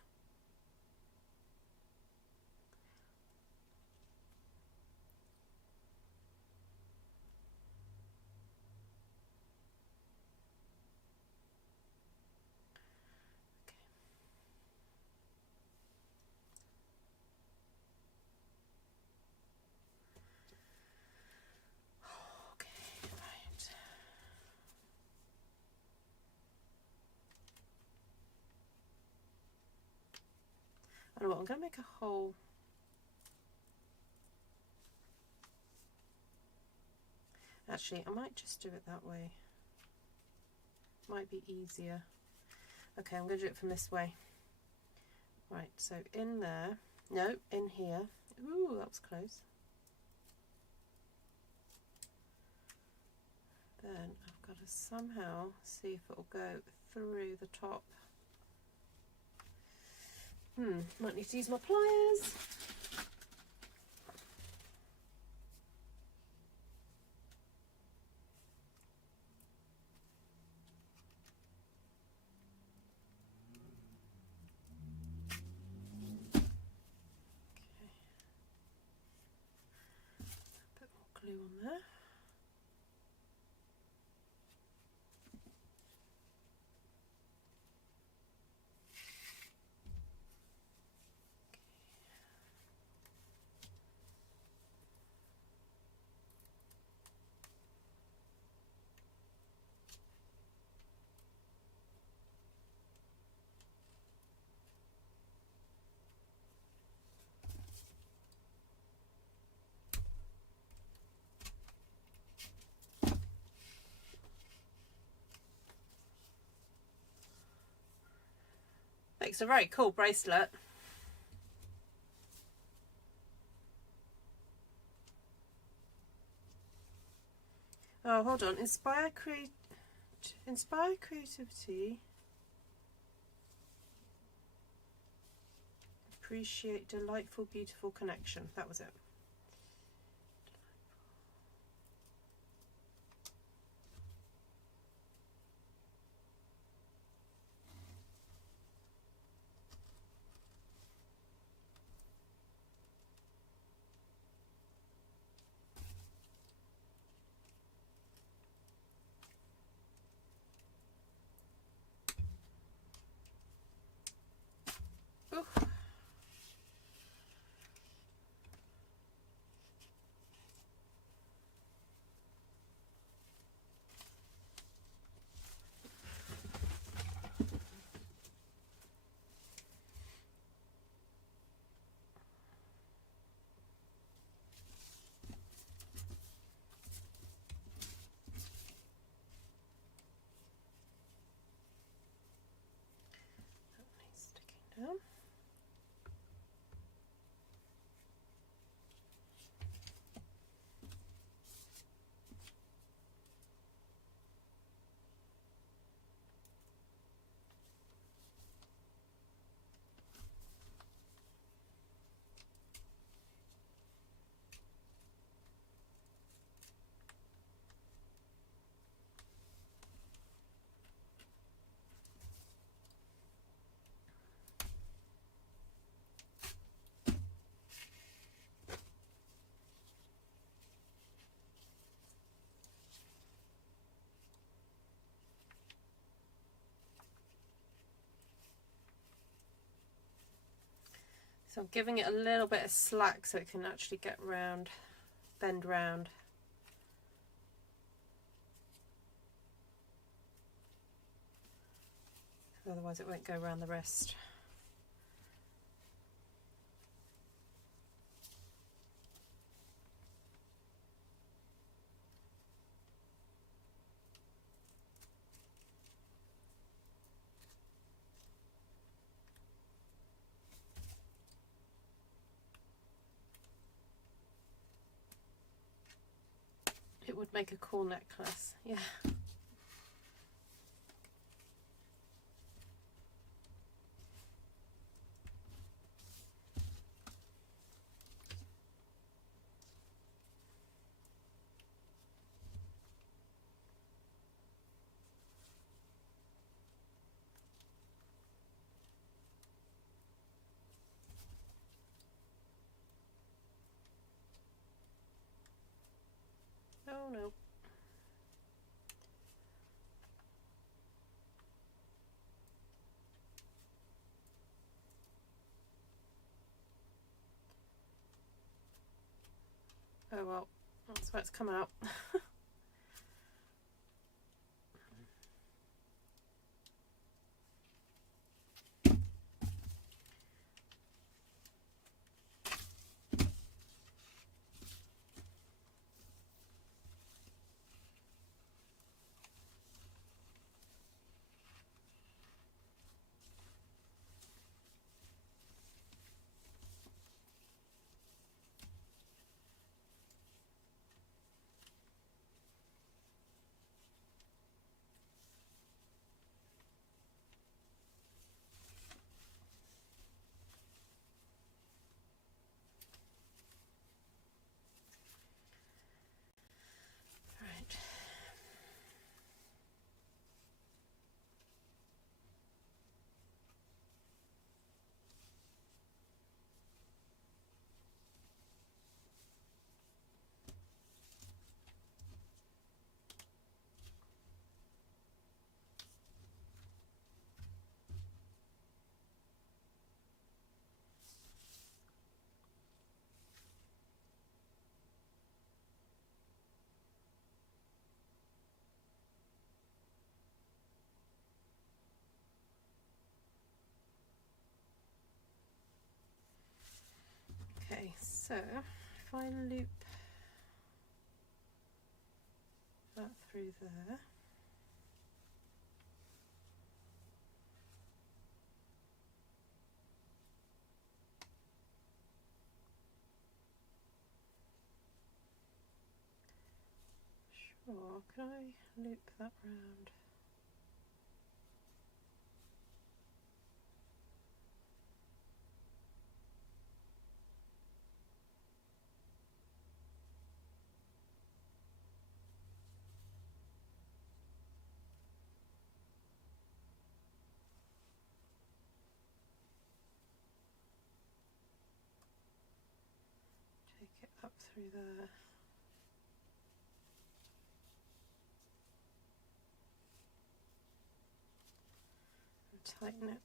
I know what, I'm going to make a hole. Actually, I might just do it that way. Might be easier. Okay, I'm going to do it from this way. Right, so in there. No, in here. Ooh, that was close. Then I've got to somehow see if it'll go through the top. Might need to use my pliers. Okay. A bit more glue on there. Makes a very cool bracelet. Oh, hold on. Inspire creativity. Appreciate delightful, beautiful connection. That was it. Ooh. Down. So I'm giving it a little bit of slack so it can actually get round, bend round. Otherwise it won't go around the wrist. It would make a cool necklace, yeah. Oh no. Oh well, that's why it's come out. Right. Okay, so if I loop that through there, sure, can I loop that round? Take it up through there. And tighten it.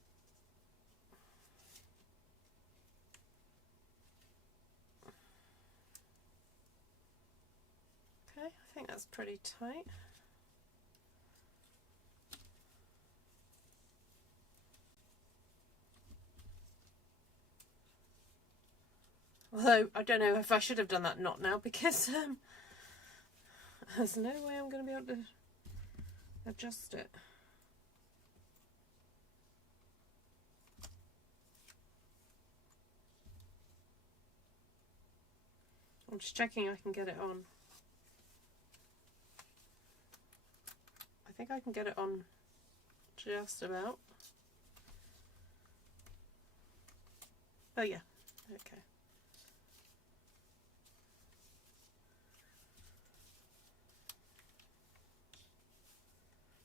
Okay, I think that's pretty tight. Although I don't know if I should have done that knot now because there's no way I'm going to be able to adjust it. I'm just checking I can get it on. I think I can get it on just about. Oh yeah, okay.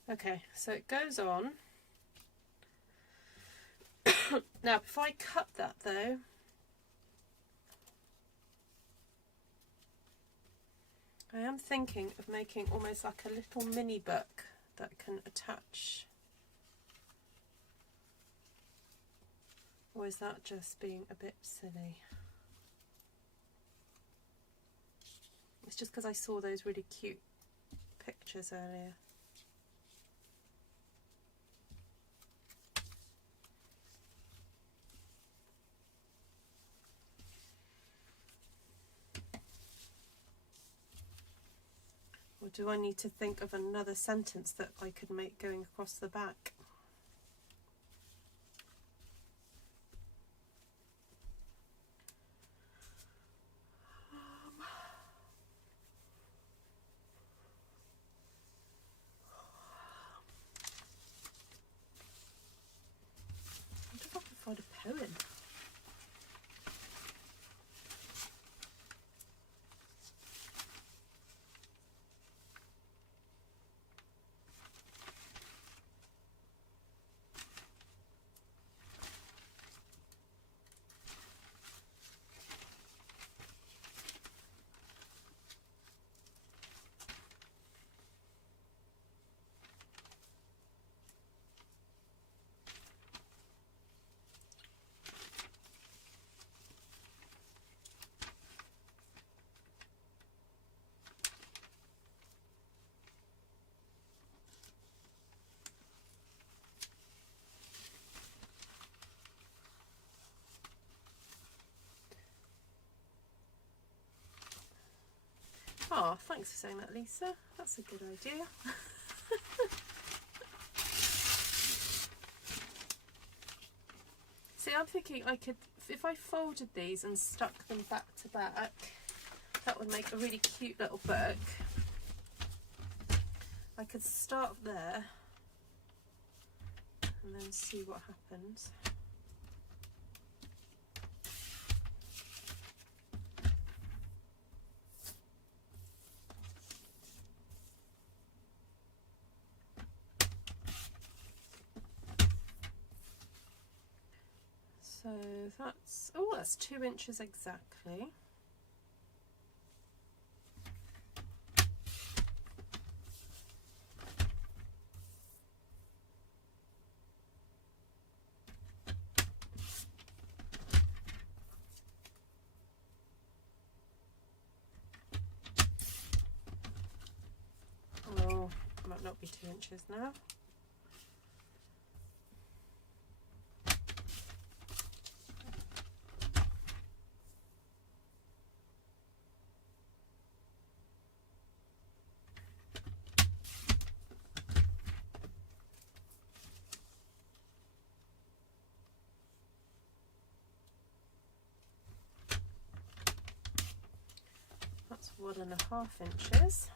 Okay, so it goes on. Now, if I cut that though, I am thinking of making almost like a little mini book that can attach Or is that just being a bit silly? It's just because I saw those really cute pictures earlier. Or do I need to think of another sentence that I could make going across the back? I wonder if I can find a poem. Oh, thanks for saying that, Lisa. That's a good idea. See, I'm thinking I could, if I folded these and stuck them back to back, that would make a really cute little book. I could start there and then see what happens. So that's, oh, that's 2 inches exactly. Oh, might not be 2 inches now. That's 1.5 inches.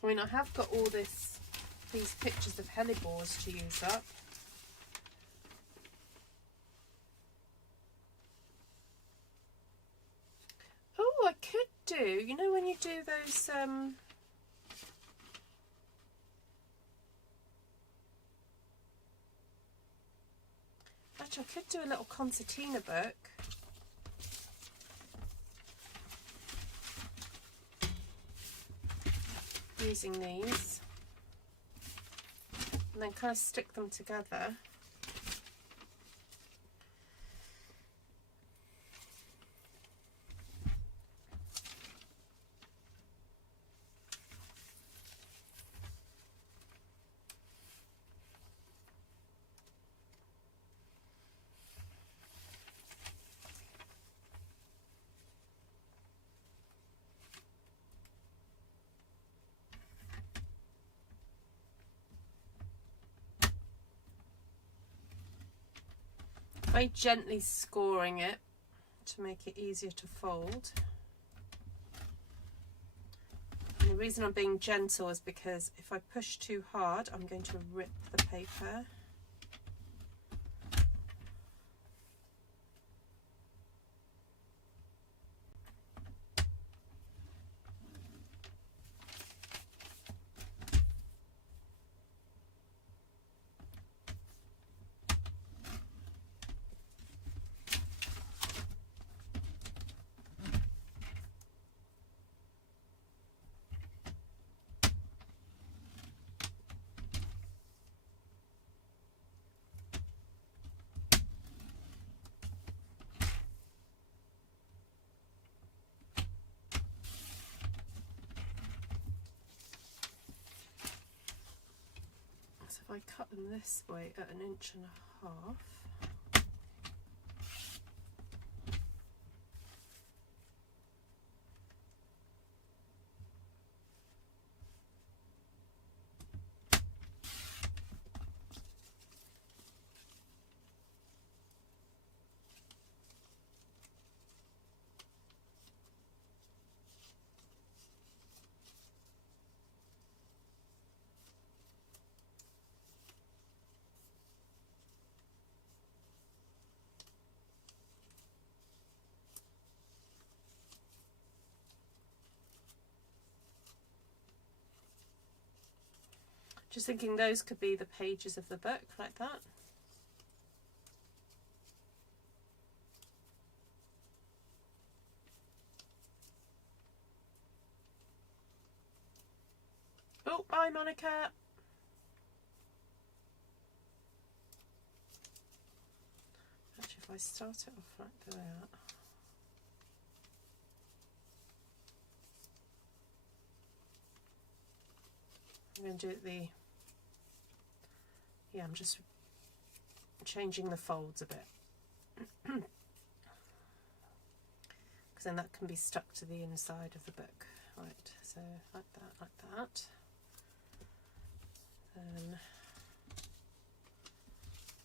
I mean, I have got all these pictures of hellebores to use up. Oh, I could do, you know when you do those, actually I could do a little concertina book. Using these. And then kind of stick them together. Very gently scoring it to make it easier to fold. And the reason I'm being gentle is because if I push too hard, I'm going to rip the paper. if I cut them this way at 1.5 inches, just thinking those could be the pages of the book, like that. Oh, bye Monica. Actually, if I start it off like that. I'm going to do it I'm just changing the folds a bit. Because then that can be stuck to the inside of the book. Right, so like that. Then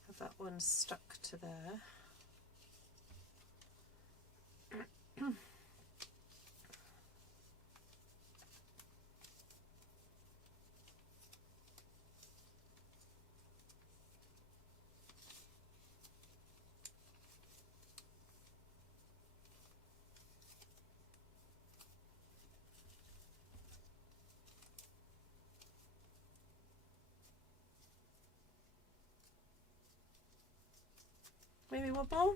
have that one stuck to there. Maybe one more.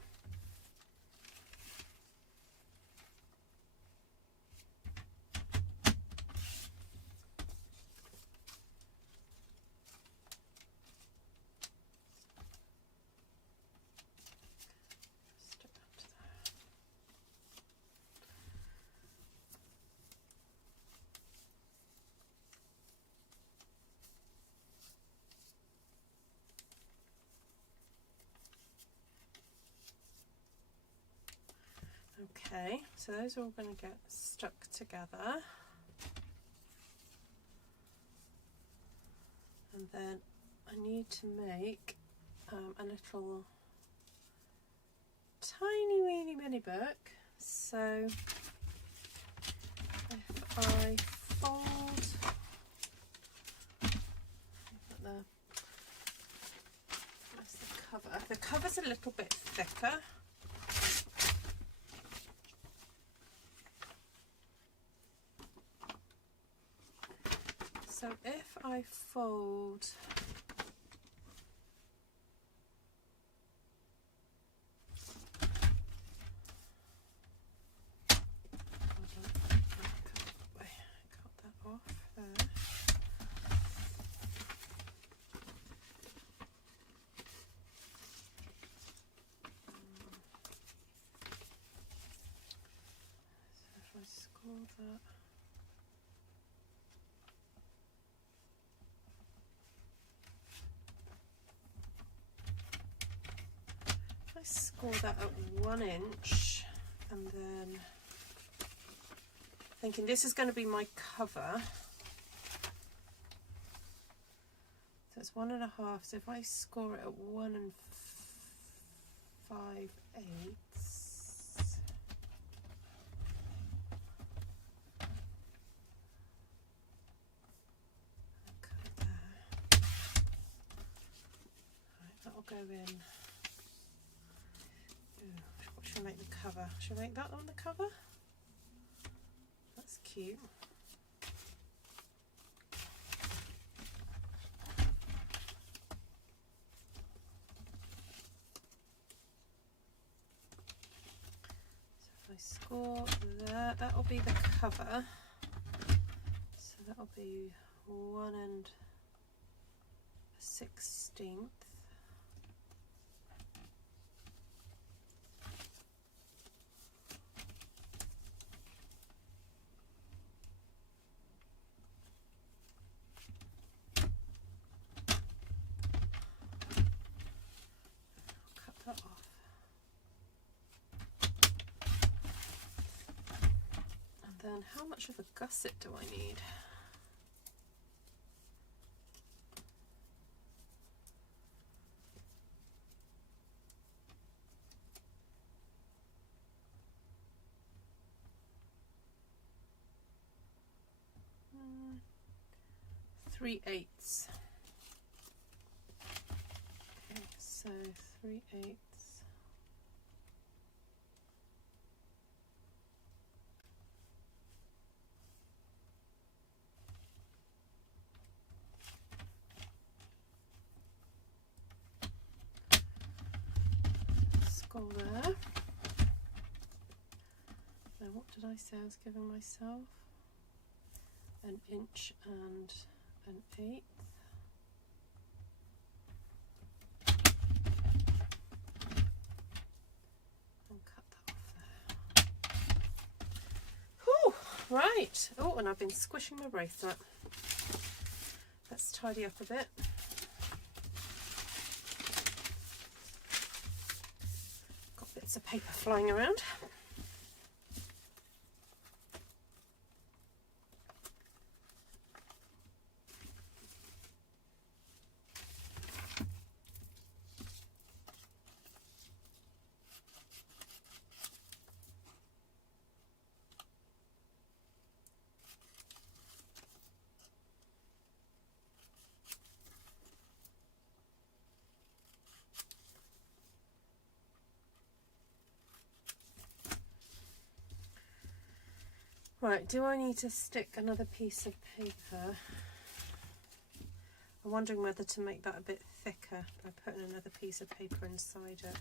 Okay, so those are all going to get stuck together. And then I need to make a little tiny weeny mini book. So if I fold where's the cover? The cover's a little bit thicker. So if I fold cut that off there. So if I score that. I score that at 1 inch, and then thinking this is going to be my cover, so it's 1.5. So if I score it at 1 5/8, cut there. Right, that'll go in. What should I make the cover? Should I make that on the cover? That's cute. So if I score there, that'll be the cover. So that'll be 1 1/16. And how much of a gusset do I need? Mm, 3/8. Okay, so 3/8. Go there. Now what did I say I was giving myself? 1 inch and 1/8. And cut that off there. Whew, right. Oh, and I've been squishing my bracelet. Let's tidy up a bit. Got bits of paper flying around. Right, do I need to stick another piece of paper? I'm wondering whether to make that a bit thicker by putting another piece of paper inside it.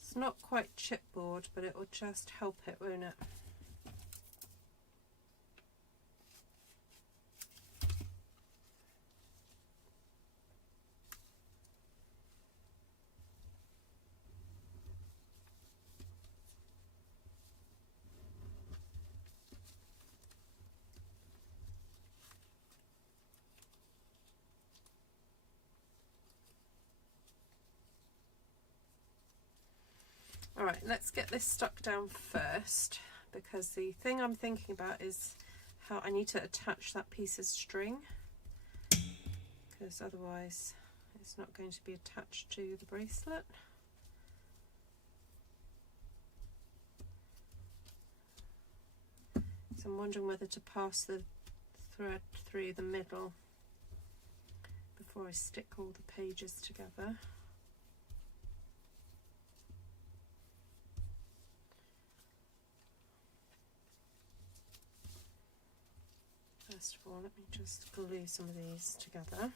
It's not quite chipboard, but it will just help it, won't it? All right, let's get this stuck down first, because the thing I'm thinking about is how I need to attach that piece of string, because otherwise it's not going to be attached to the bracelet. So I'm wondering whether to pass the thread through the middle before I stick all the pages together. First of all, let me just glue some of these together.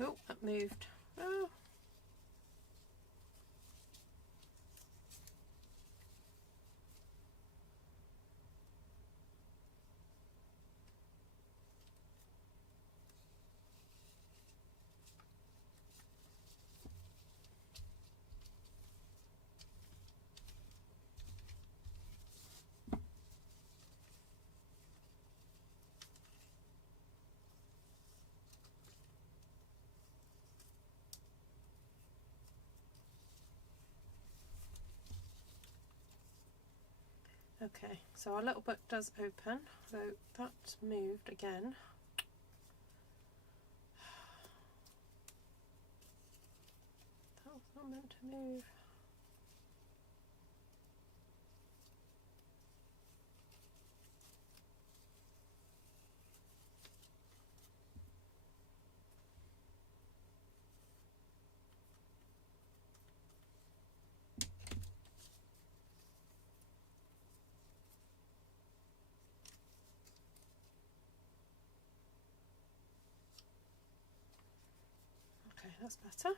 Oh, that moved. Oh. Okay, so our little book does open, though that moved again. That was not meant to move. Okay, that's better.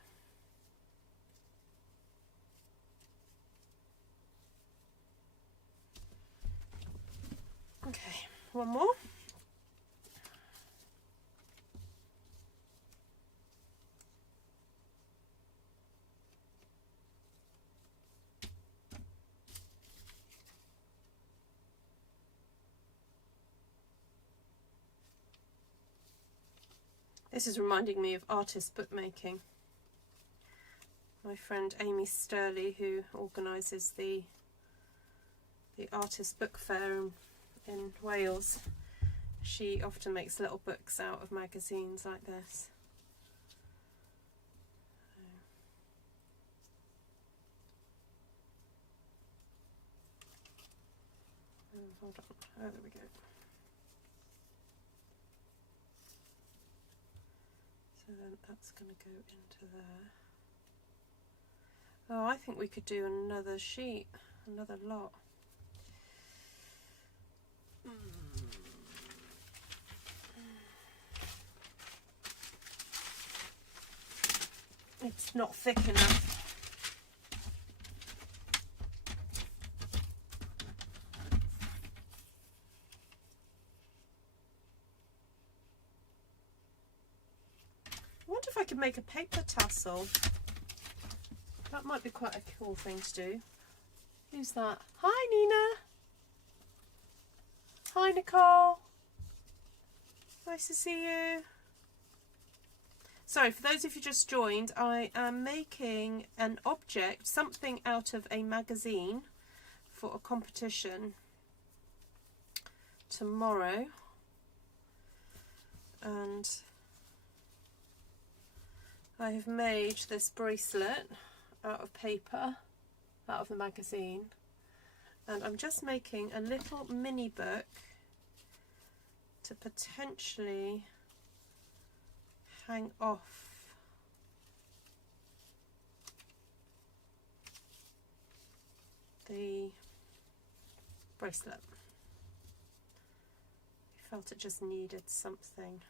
Okay, one more. This is reminding me of artist bookmaking. My friend Amy Sturley, who organises the artist book fair in Wales, she often makes little books out of magazines like this. Hold on, oh, there we go. So then that's going to go into there. Oh, I think we could do another sheet, another lot. It's not thick enough. I wonder if I could make a paper tassel. That might be quite a cool thing to do. Who's that? Hi, Nina. Hi, Nicole. Nice to see you. Sorry, for those of you just joined, I am making an object, something out of a magazine for a competition tomorrow. And I have made this bracelet out of paper, out of the magazine, and I'm just making a little mini book to potentially hang off the bracelet. I felt it just needed something.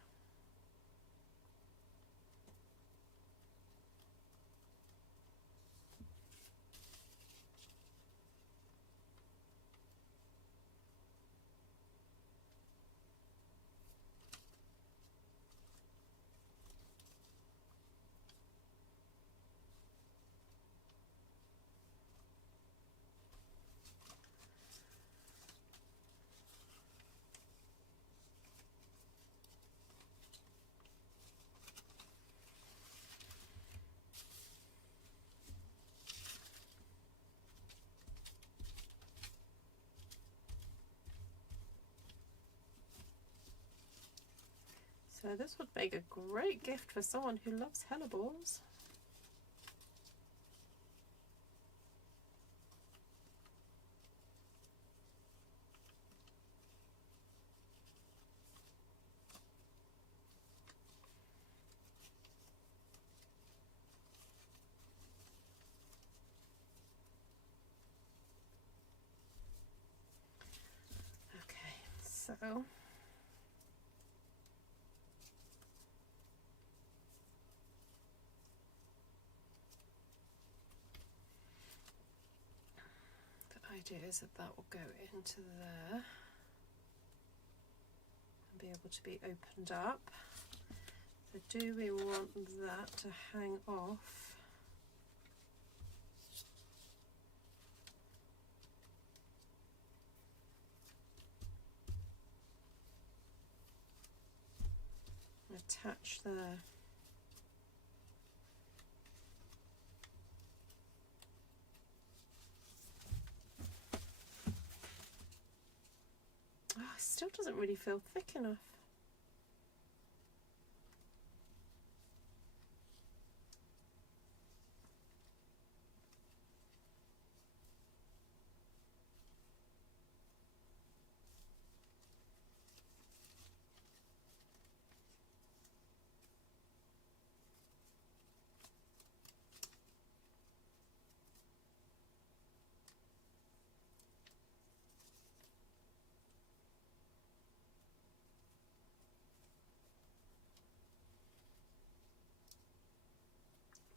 So this would make a great gift for someone who loves helleballs. Okay, so idea is that will go into there and be able to be opened up. So do we want that to hang off? Attach there. still doesn't really feel thick enough.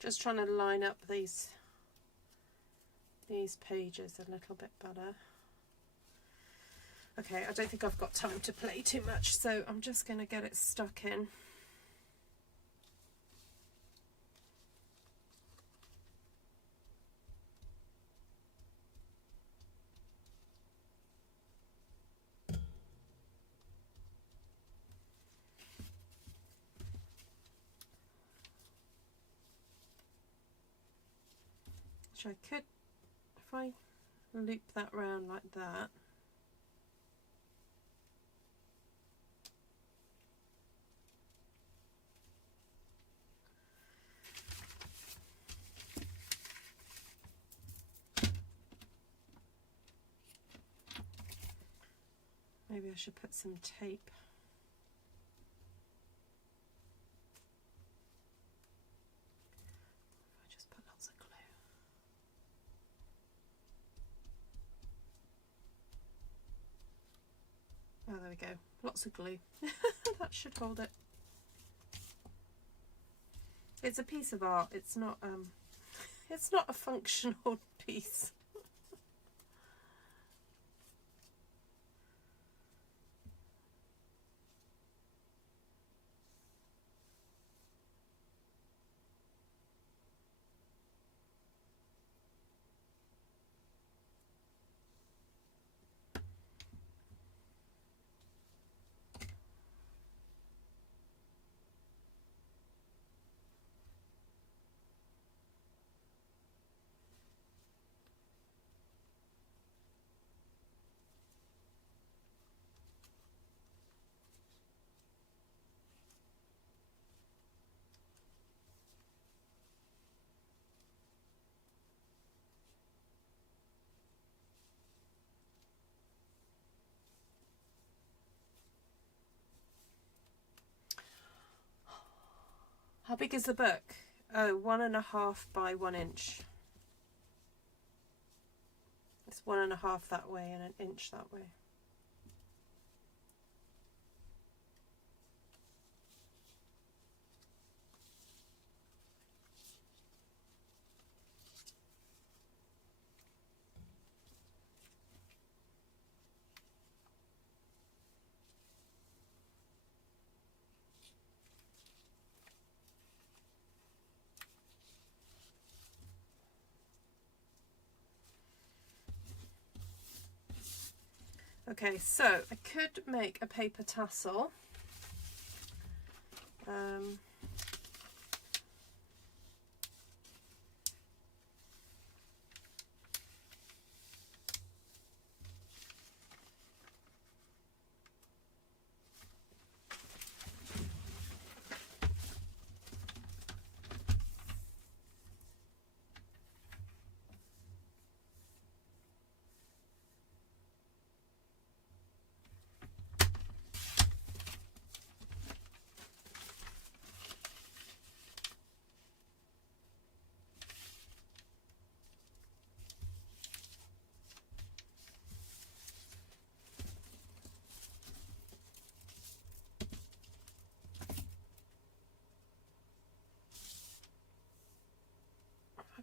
Just trying to line up these pages a little bit better. Okay, I don't think I've got time to play too much, so I'm just going to get it stuck in. Which I could, if I loop that round like that. Maybe I should put some tape. I just put lots of glue. Oh, there we go. Lots of glue. That should hold it. It's a piece of art. It's not a functional piece. How big is the book? Oh, 1.5 by 1 inch. It's 1.5 that way and 1 inch that way. Okay, so I could make a paper tassel.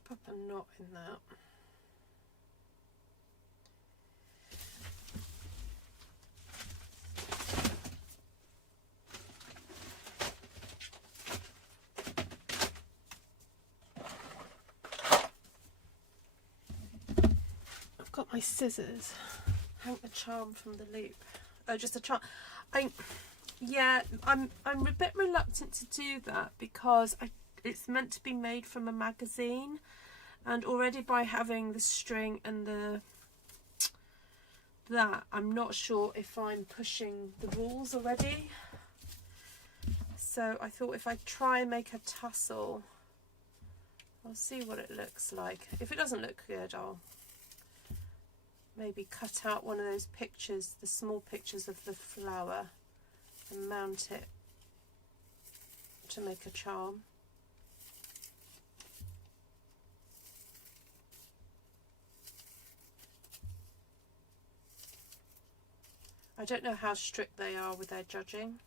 Pop a knot in that. I've got my scissors. Hang the charm from the loop. Oh, just a charm. Yeah, I'm a bit reluctant to do that because it's meant to be made from a magazine, and already by having the string and the that, I'm not sure if I'm pushing the rules already. So I thought if I try and make a tassel, I'll see what it looks like. If it doesn't look good, I'll maybe cut out one of those pictures, the small pictures of the flower, and mount it to make a charm. I don't know how strict they are with their judging.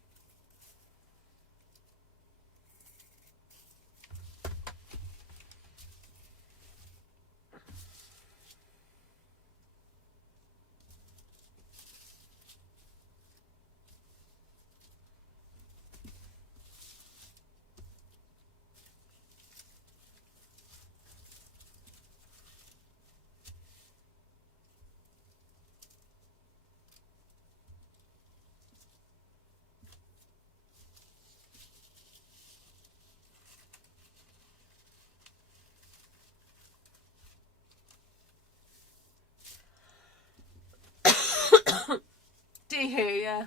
Do you hear? Yeah.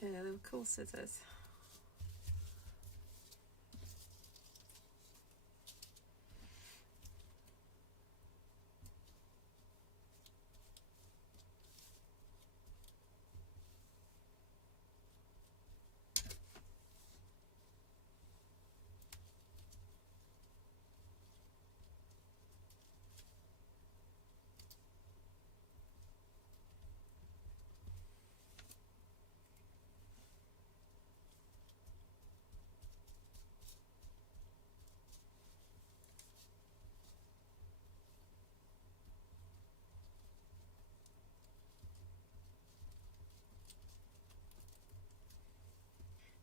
Yeah, they were cool scissors.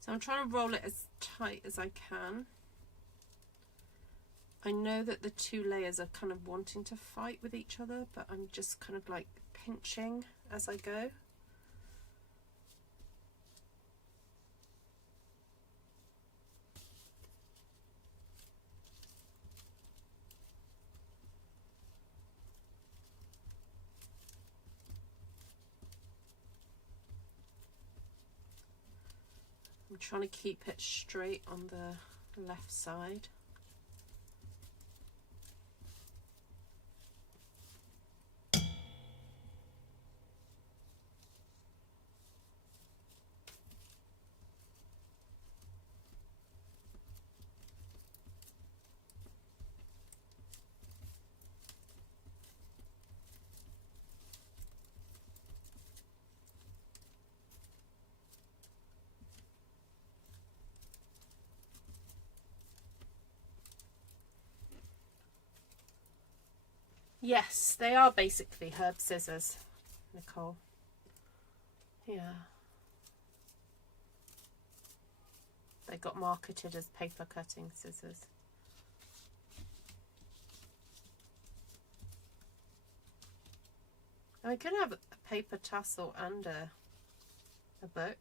So I'm trying to roll it as tight as I can. I know that the two layers are kind of wanting to fight with each other, but I'm just kind of like pinching as I go. I'm trying to keep it straight on the left side. Yes, they are basically herb scissors, Nicole. Yeah. They got marketed as paper cutting scissors. I could have a paper tassel and a book.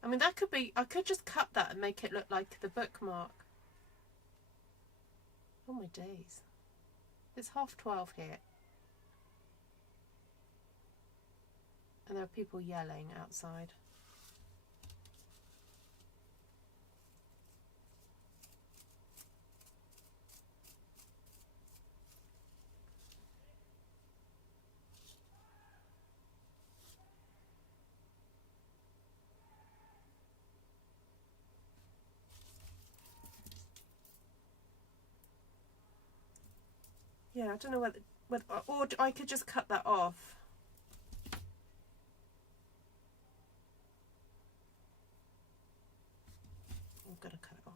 I mean, that could be, I could just cut that and make it look like the bookmark. Oh my days. It's 12:30 here. And there are people yelling outside. Yeah, I don't know whether or I could just cut that off. I'm gonna cut it off.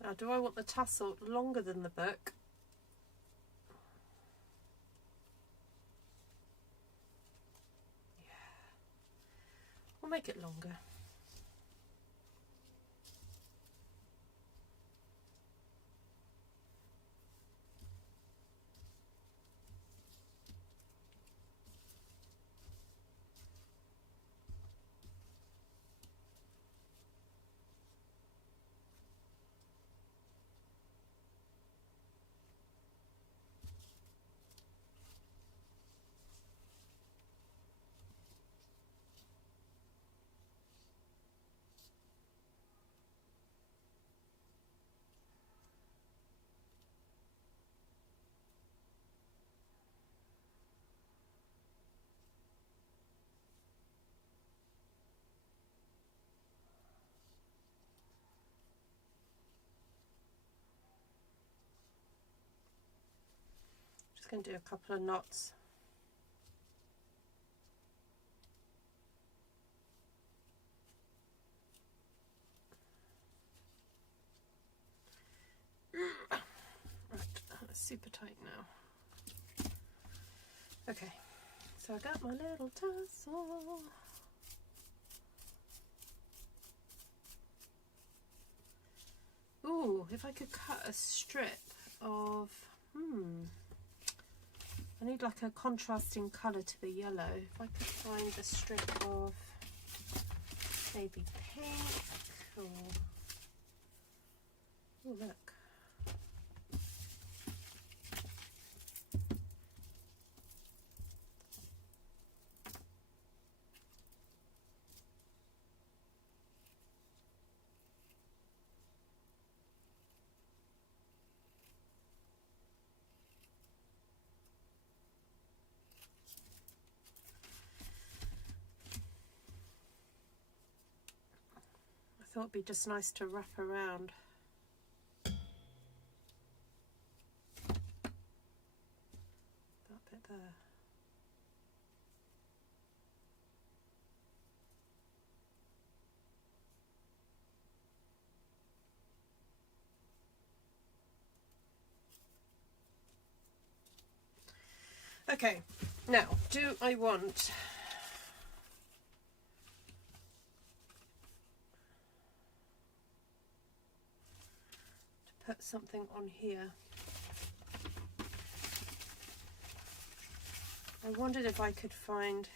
Now, do I want the tassel longer than the book? make it longer. Just going to do a couple of knots. Right, that's super tight now. Okay, so I got my little tassel. Ooh, if I could cut a strip of, I need like a contrasting colour to the yellow. If I could find a strip of maybe pink or, oh look. I thought it'd be just nice to wrap around. That bit there. Okay, now do I want put something on here? I wondered if I could find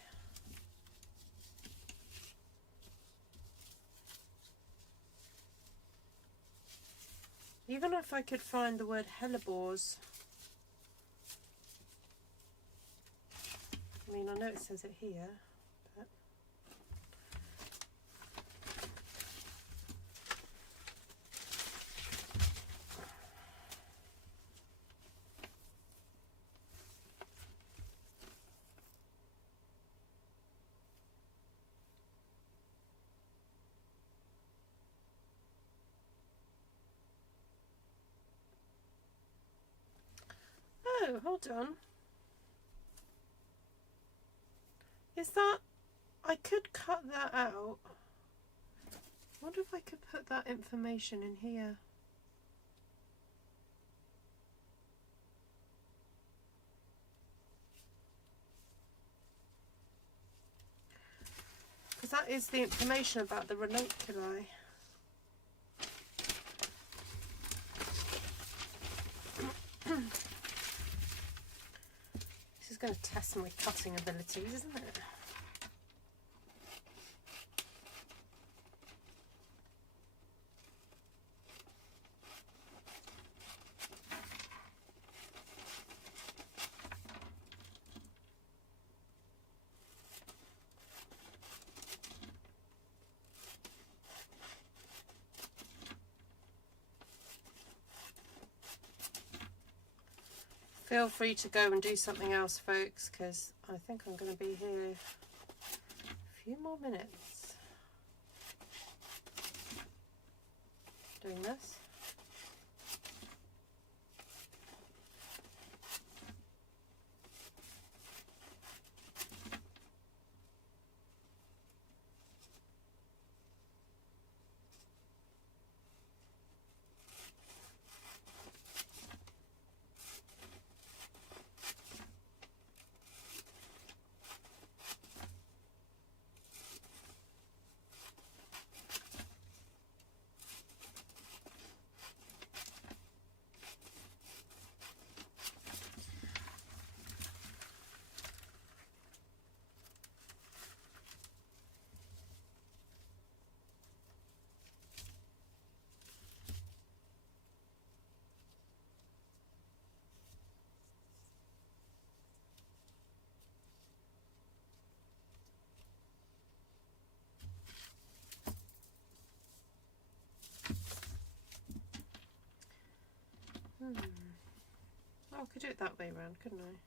even if I could find the word hellebores. I mean, I know it says it here, but oh, hold on. Is that, I could cut that out. I wonder if I could put that information in here. Because that is the information about the ranunculi. This is going to test my cutting abilities, isn't it? Feel free to go and do something else, folks, because I think I'm going to be here a few more minutes doing this. Oh, I could do it that way around, couldn't I?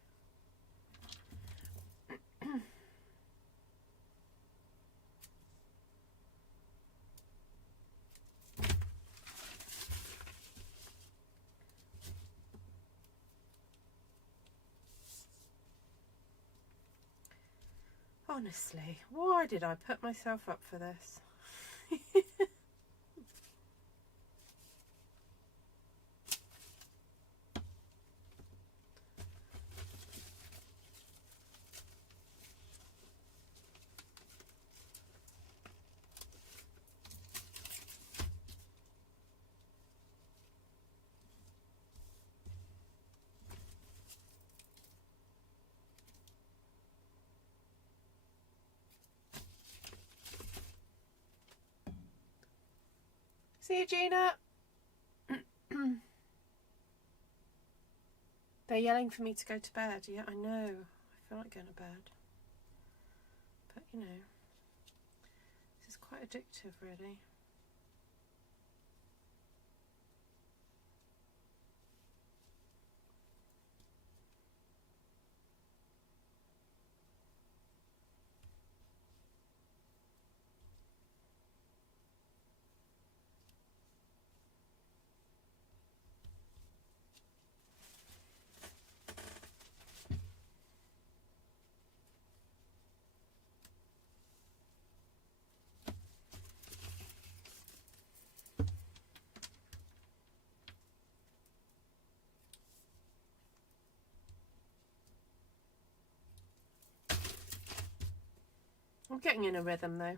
Honestly, why did I put myself up for this? See you, Gina. They're yelling for me to go to bed. Yeah, I know. I feel like going to bed. But, you know, this is quite addictive, really. I'm getting in a rhythm, though.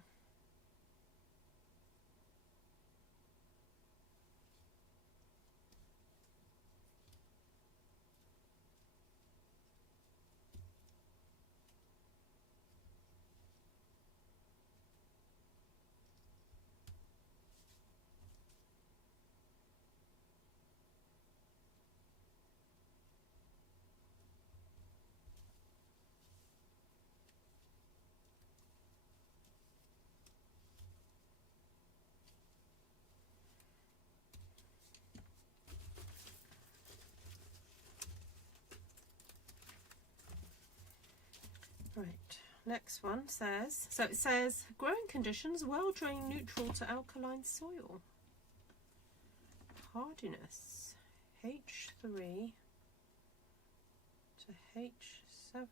Right, next one says, so it says, growing conditions, well-drained, neutral to alkaline soil. Hardiness, H3 to H7.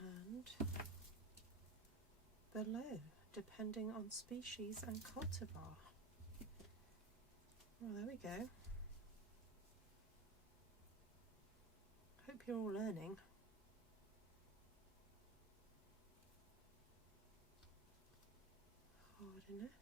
And below, depending on species and cultivar. Well, there we go. Hope you're all learning. Hardiness.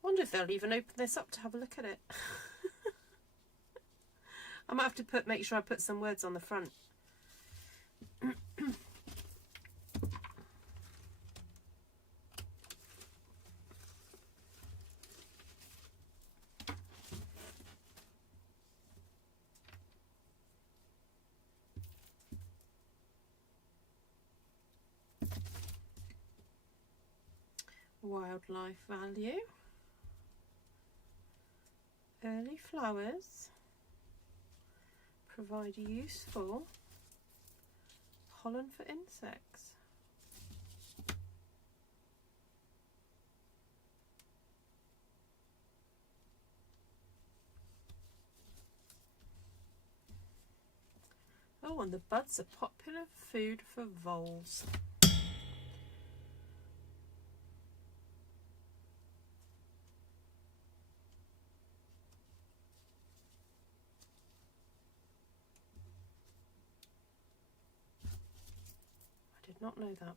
Wonder if they'll even open this up to have a look at it. I might have to make sure I put some words on the front. Wildlife value. Early flowers provide useful pollen for insects. Oh, and the buds are popular food for voles. did not know that.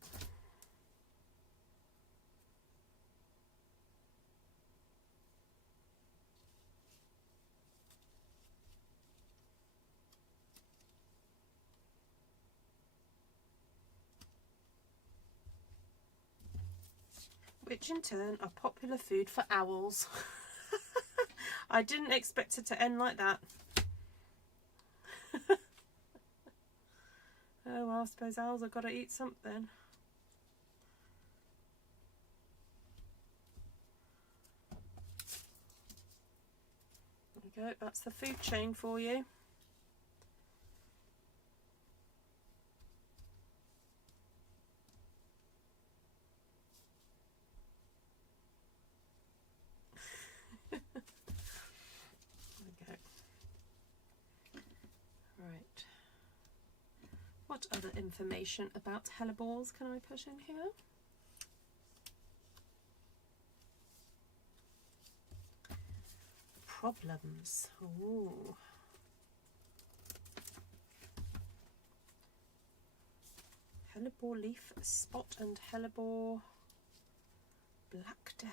Which in turn are popular food for owls. I didn't expect it to end like that. Oh well, I suppose owls have got to eat something. There we go, that's the food chain for you. Right. What other information about hellebores can I put in here? Problems. Ooh. Hellebore leaf spot and hellebore black death.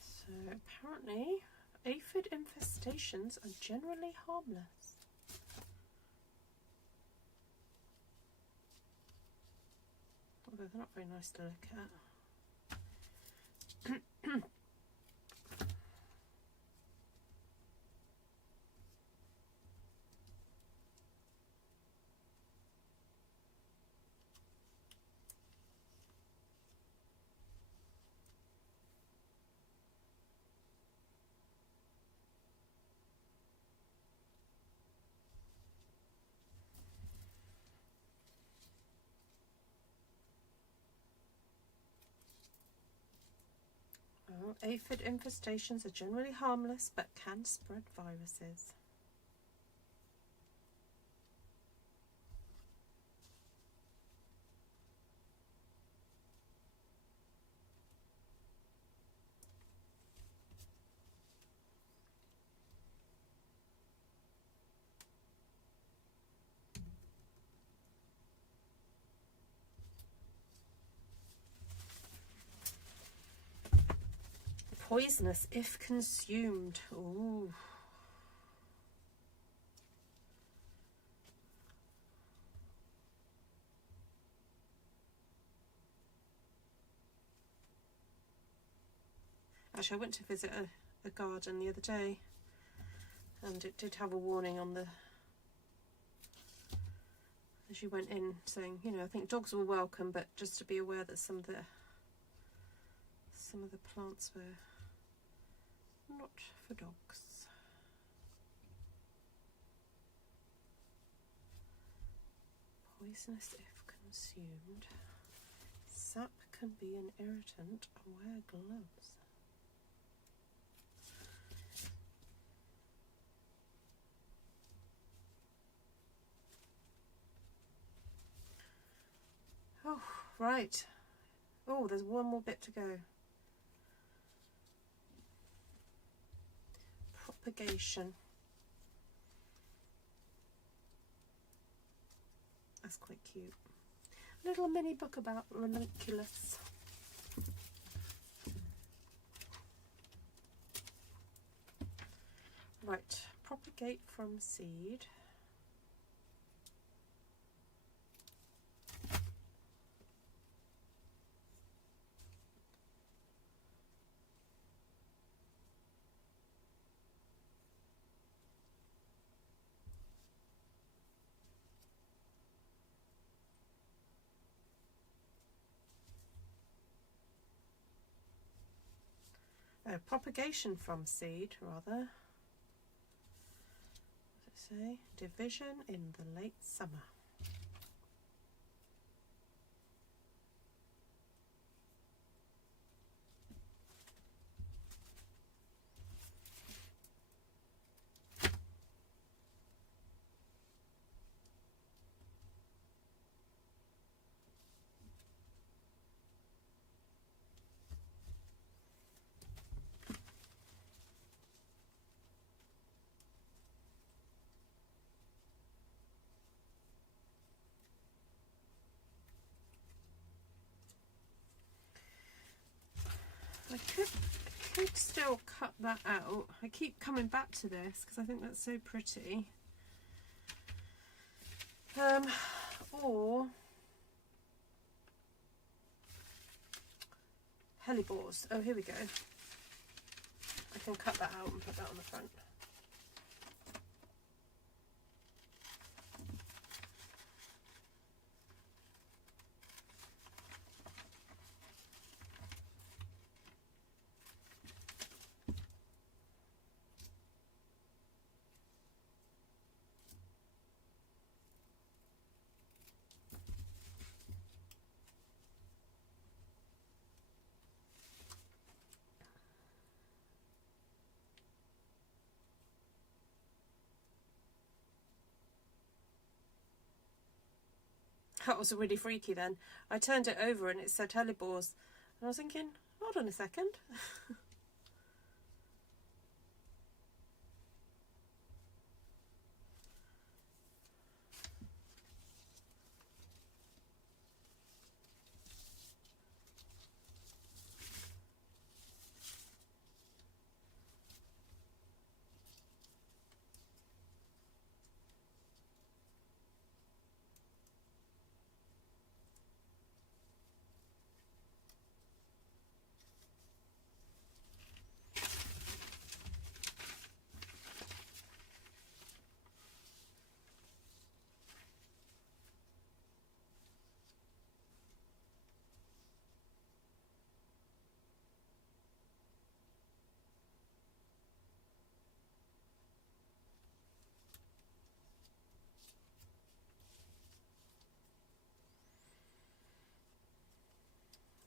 So apparently aphid infestations are generally harmless. Although they're not very nice to look at. Oh, aphid infestations are generally harmless but can spread viruses. Poisonous if consumed. Ooh. Actually, I went to visit a garden the other day, and it did have a warning on the, as you went in, saying, you know, I think dogs were welcome, but just to be aware that some of the plants were not for dogs. Poisonous if consumed. Sap can be an irritant. Wear gloves. Oh, right. Oh, there's one more bit to go. Propagation. That's quite cute. A little mini book about ranunculus. Right, propagate from seed. propagation from seed, rather. What does it say? Division in the late summer. I could still cut that out. I keep coming back to this because I think that's so pretty. Or hellebores. Oh, here we go. I can cut that out and put that on the front. That was really freaky then. I turned it over and it said hellebores. And I was thinking, hold on a second.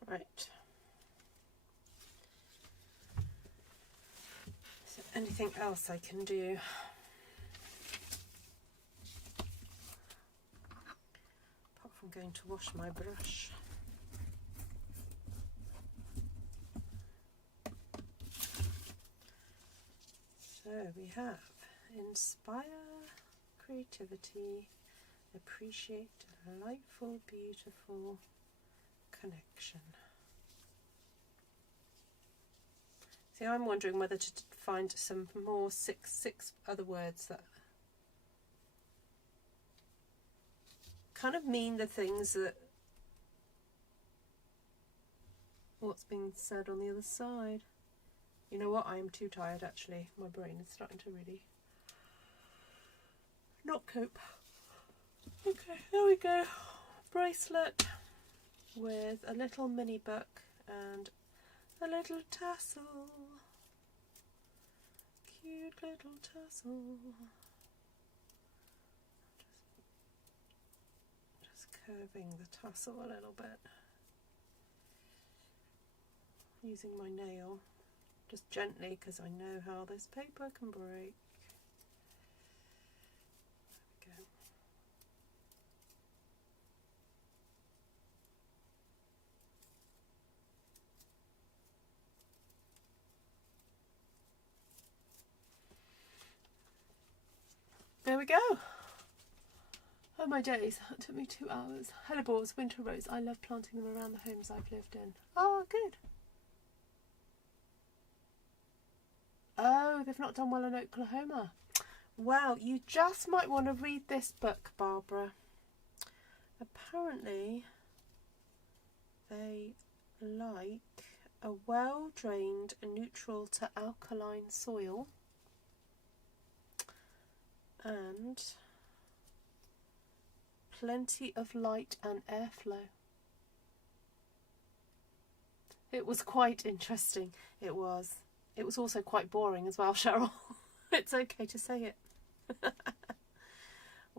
Right. Is there anything else I can do? Apart from going to wash my brush. So we have inspire creativity, appreciate delightful, beautiful connection. See, I'm wondering whether to find some more six other words that kind of mean the things that what's being said on the other side. You know what? I am too tired actually. My brain is starting to really not cope. Okay, there we go. Bracelet with a little mini book and a little tassel. Cute little tassel. Just curving the tassel a little bit. Using my nail. Just gently because I know how this paper can break. There we go. Oh my days, it took me 2 hours. Hellebores, winter rose. I love planting them around the homes I've lived in. Oh, good. Oh, they've not done well in Oklahoma. Well, you just might want to read this book, Barbara. Apparently, they like a well-drained, neutral to alkaline soil and plenty of light and airflow. It was quite interesting. It was. It was also quite boring as well, Cheryl. It's okay to say it.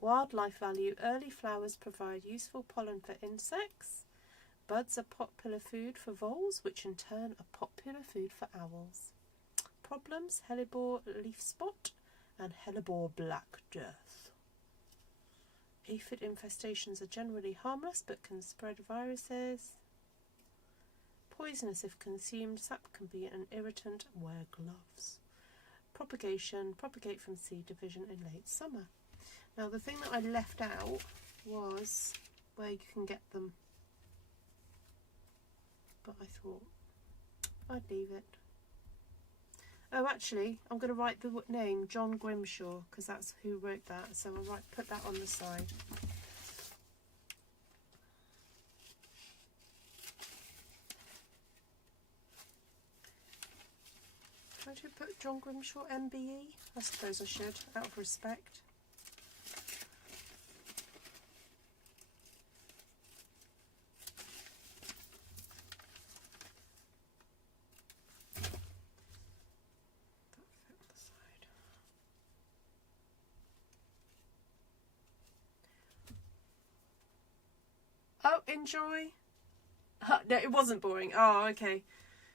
Wildlife value. Early flowers provide useful pollen for insects. Buds are popular food for voles, which in turn are popular food for owls. Problems. Hellebore leaf spot and hellebore black death. Aphid infestations are generally harmless but can spread viruses. Poisonous if consumed. Sap can be an irritant. Wear gloves. Propagation. Propagate from seed division in late summer. Now the thing that I left out was where you can get them. But I thought I'd leave it. Oh, actually, I'm going to write the name John Grimshaw because that's who wrote that. So I'll put that on the side. Try to put John Grimshaw MBE? I suppose I should, out of respect. Oh, enjoy. No, it wasn't boring. Oh, okay.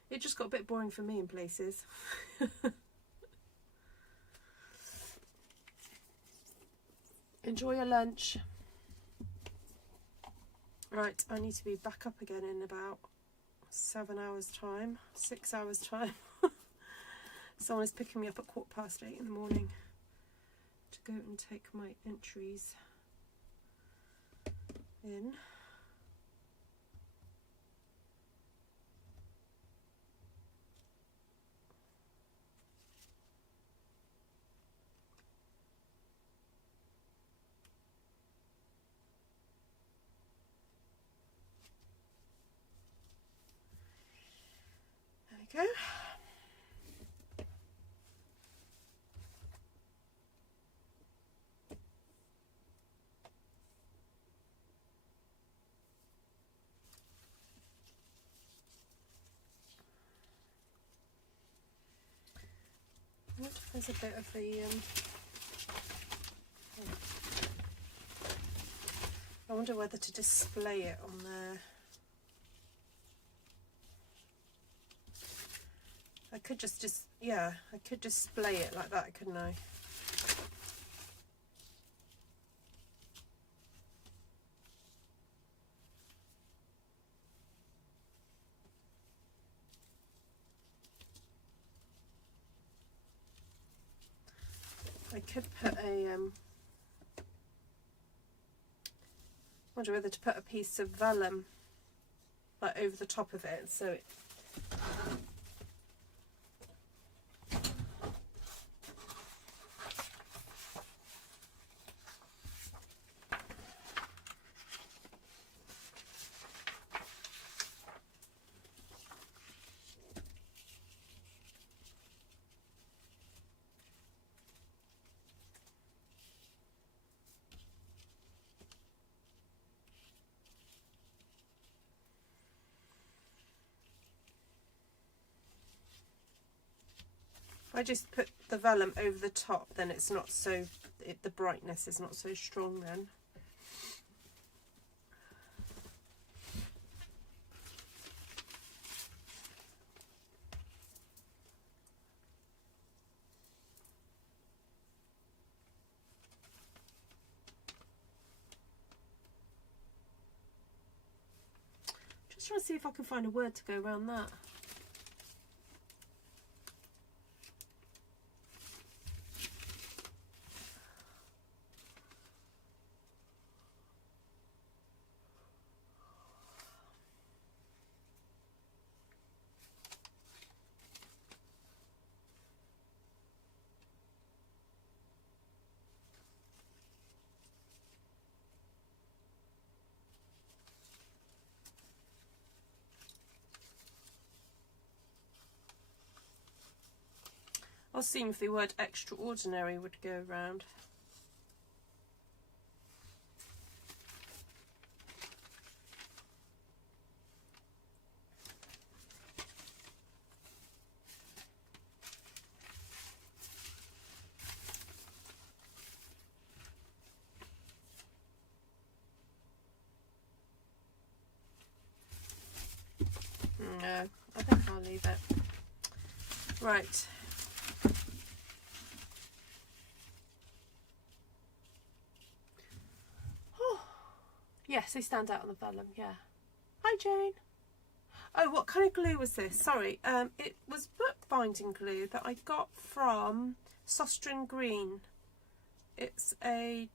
It just got a bit boring for me in places. Enjoy your lunch. Right, I need to be back up again in about 7 hours time, 6 hours time. Someone is picking me up at 8:15 in the morning to go and take my entries in. There we go. I wonder if there's a bit of the I wonder whether to display it on there. I could just yeah, I could display it like that, couldn't I? I could put a wonder whether to put a piece of vellum like over the top of it, so it I just put the vellum over the top, then it's not so, the brightness is not so strong then. Just trying to see if I can find a word to go around that. I was seeing if the word extraordinary would go around. No, I think I'll leave it. Right. Oh, yes, they stand out on the vellum, yeah. Hi, Jane. Oh, what kind of glue was this? Sorry, it was bookbinding glue that I got from Sostrin Green. It's a...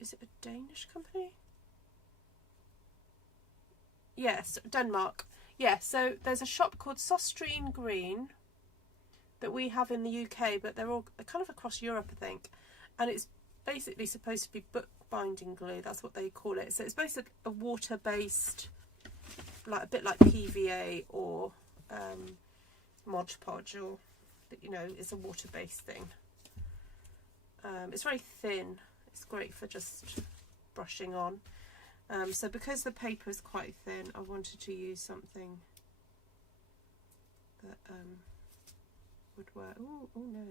Is it a Danish company? Yes, Denmark. Yeah, so there's a shop called Sostrin Green that we have in the UK, but they're all kind of across Europe, I think. And it's basically supposed to be bookbinding glue. That's what they call it. So it's basically a water-based, like a bit like PVA or Mod Podge, or you know, it's a water-based thing. It's very thin. It's great for just brushing on. So because the paper is quite thin, I wanted to use something that would work. Oh no,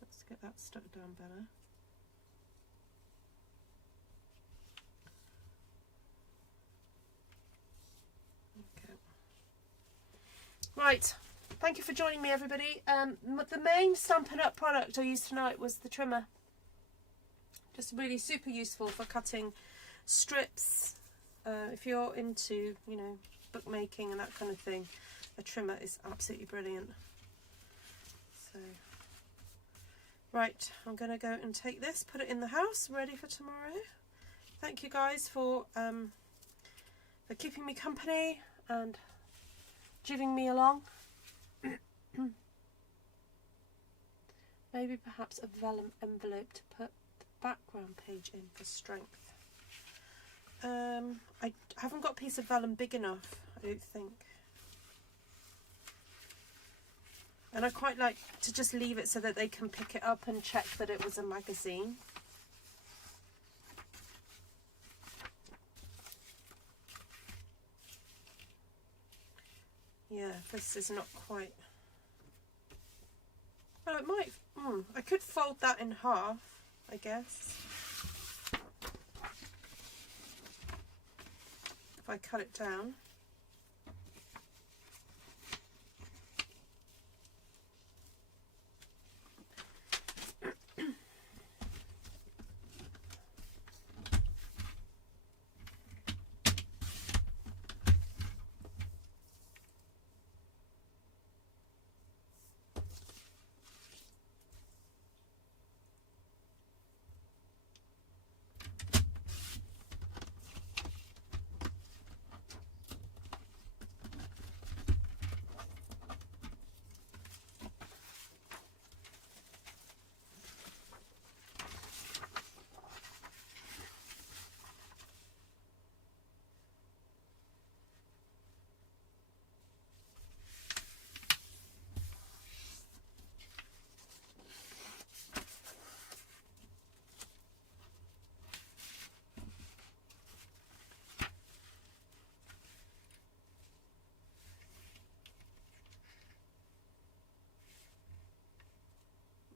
let's get that stuck down better. Okay. Right, thank you for joining me, everybody. The main Stampin' Up product I used tonight was the trimmer. Just really super useful for cutting strips. If you're into, you know, bookmaking and that kind of thing, a trimmer is absolutely brilliant. So, right, I'm going to go and take this, put it in the house, ready for tomorrow. Thank you guys for keeping me company and jigging me along. Maybe perhaps a vellum envelope to put the background page in for strength. I haven't got a piece of vellum big enough, I don't think. And I quite like to just leave it so that they can pick it up and check that it was a magazine. Yeah, this is not quite... Oh, it might... I could fold that in half, I guess. If I cut it down.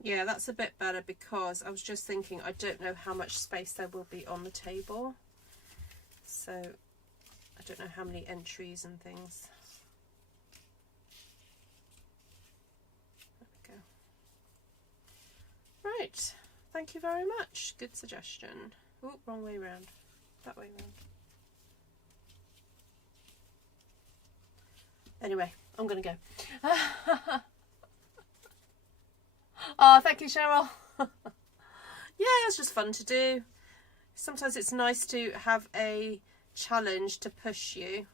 Yeah, that's a bit better because I was just thinking I don't know how much space there will be on the table. So I don't know how many entries and things. There we go. Right, thank you very much. Good suggestion. Oh, wrong way round. That way round. Anyway, I'm going to go. Oh, thank you, Cheryl. Yeah, it's just fun to do. Sometimes it's nice to have a challenge to push you.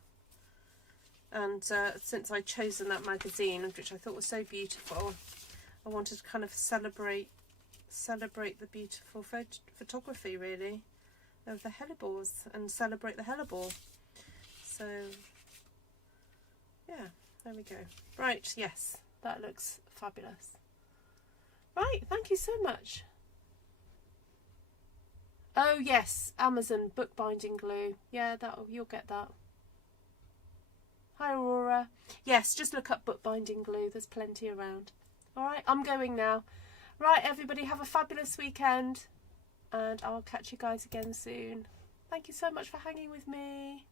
And since I'd chosen that magazine, which I thought was so beautiful, I wanted to kind of celebrate the beautiful photography, really, of the hellebores and celebrate the hellebore. So, yeah, there we go. Right, yes, that looks fabulous. Right, thank you so much. Oh yes, Amazon bookbinding glue. Yeah, you'll get that. Hi Aurora. Yes, just look up bookbinding glue. There's plenty around. All right, I'm going now. Right, everybody, have a fabulous weekend, and I'll catch you guys again soon. Thank you so much for hanging with me.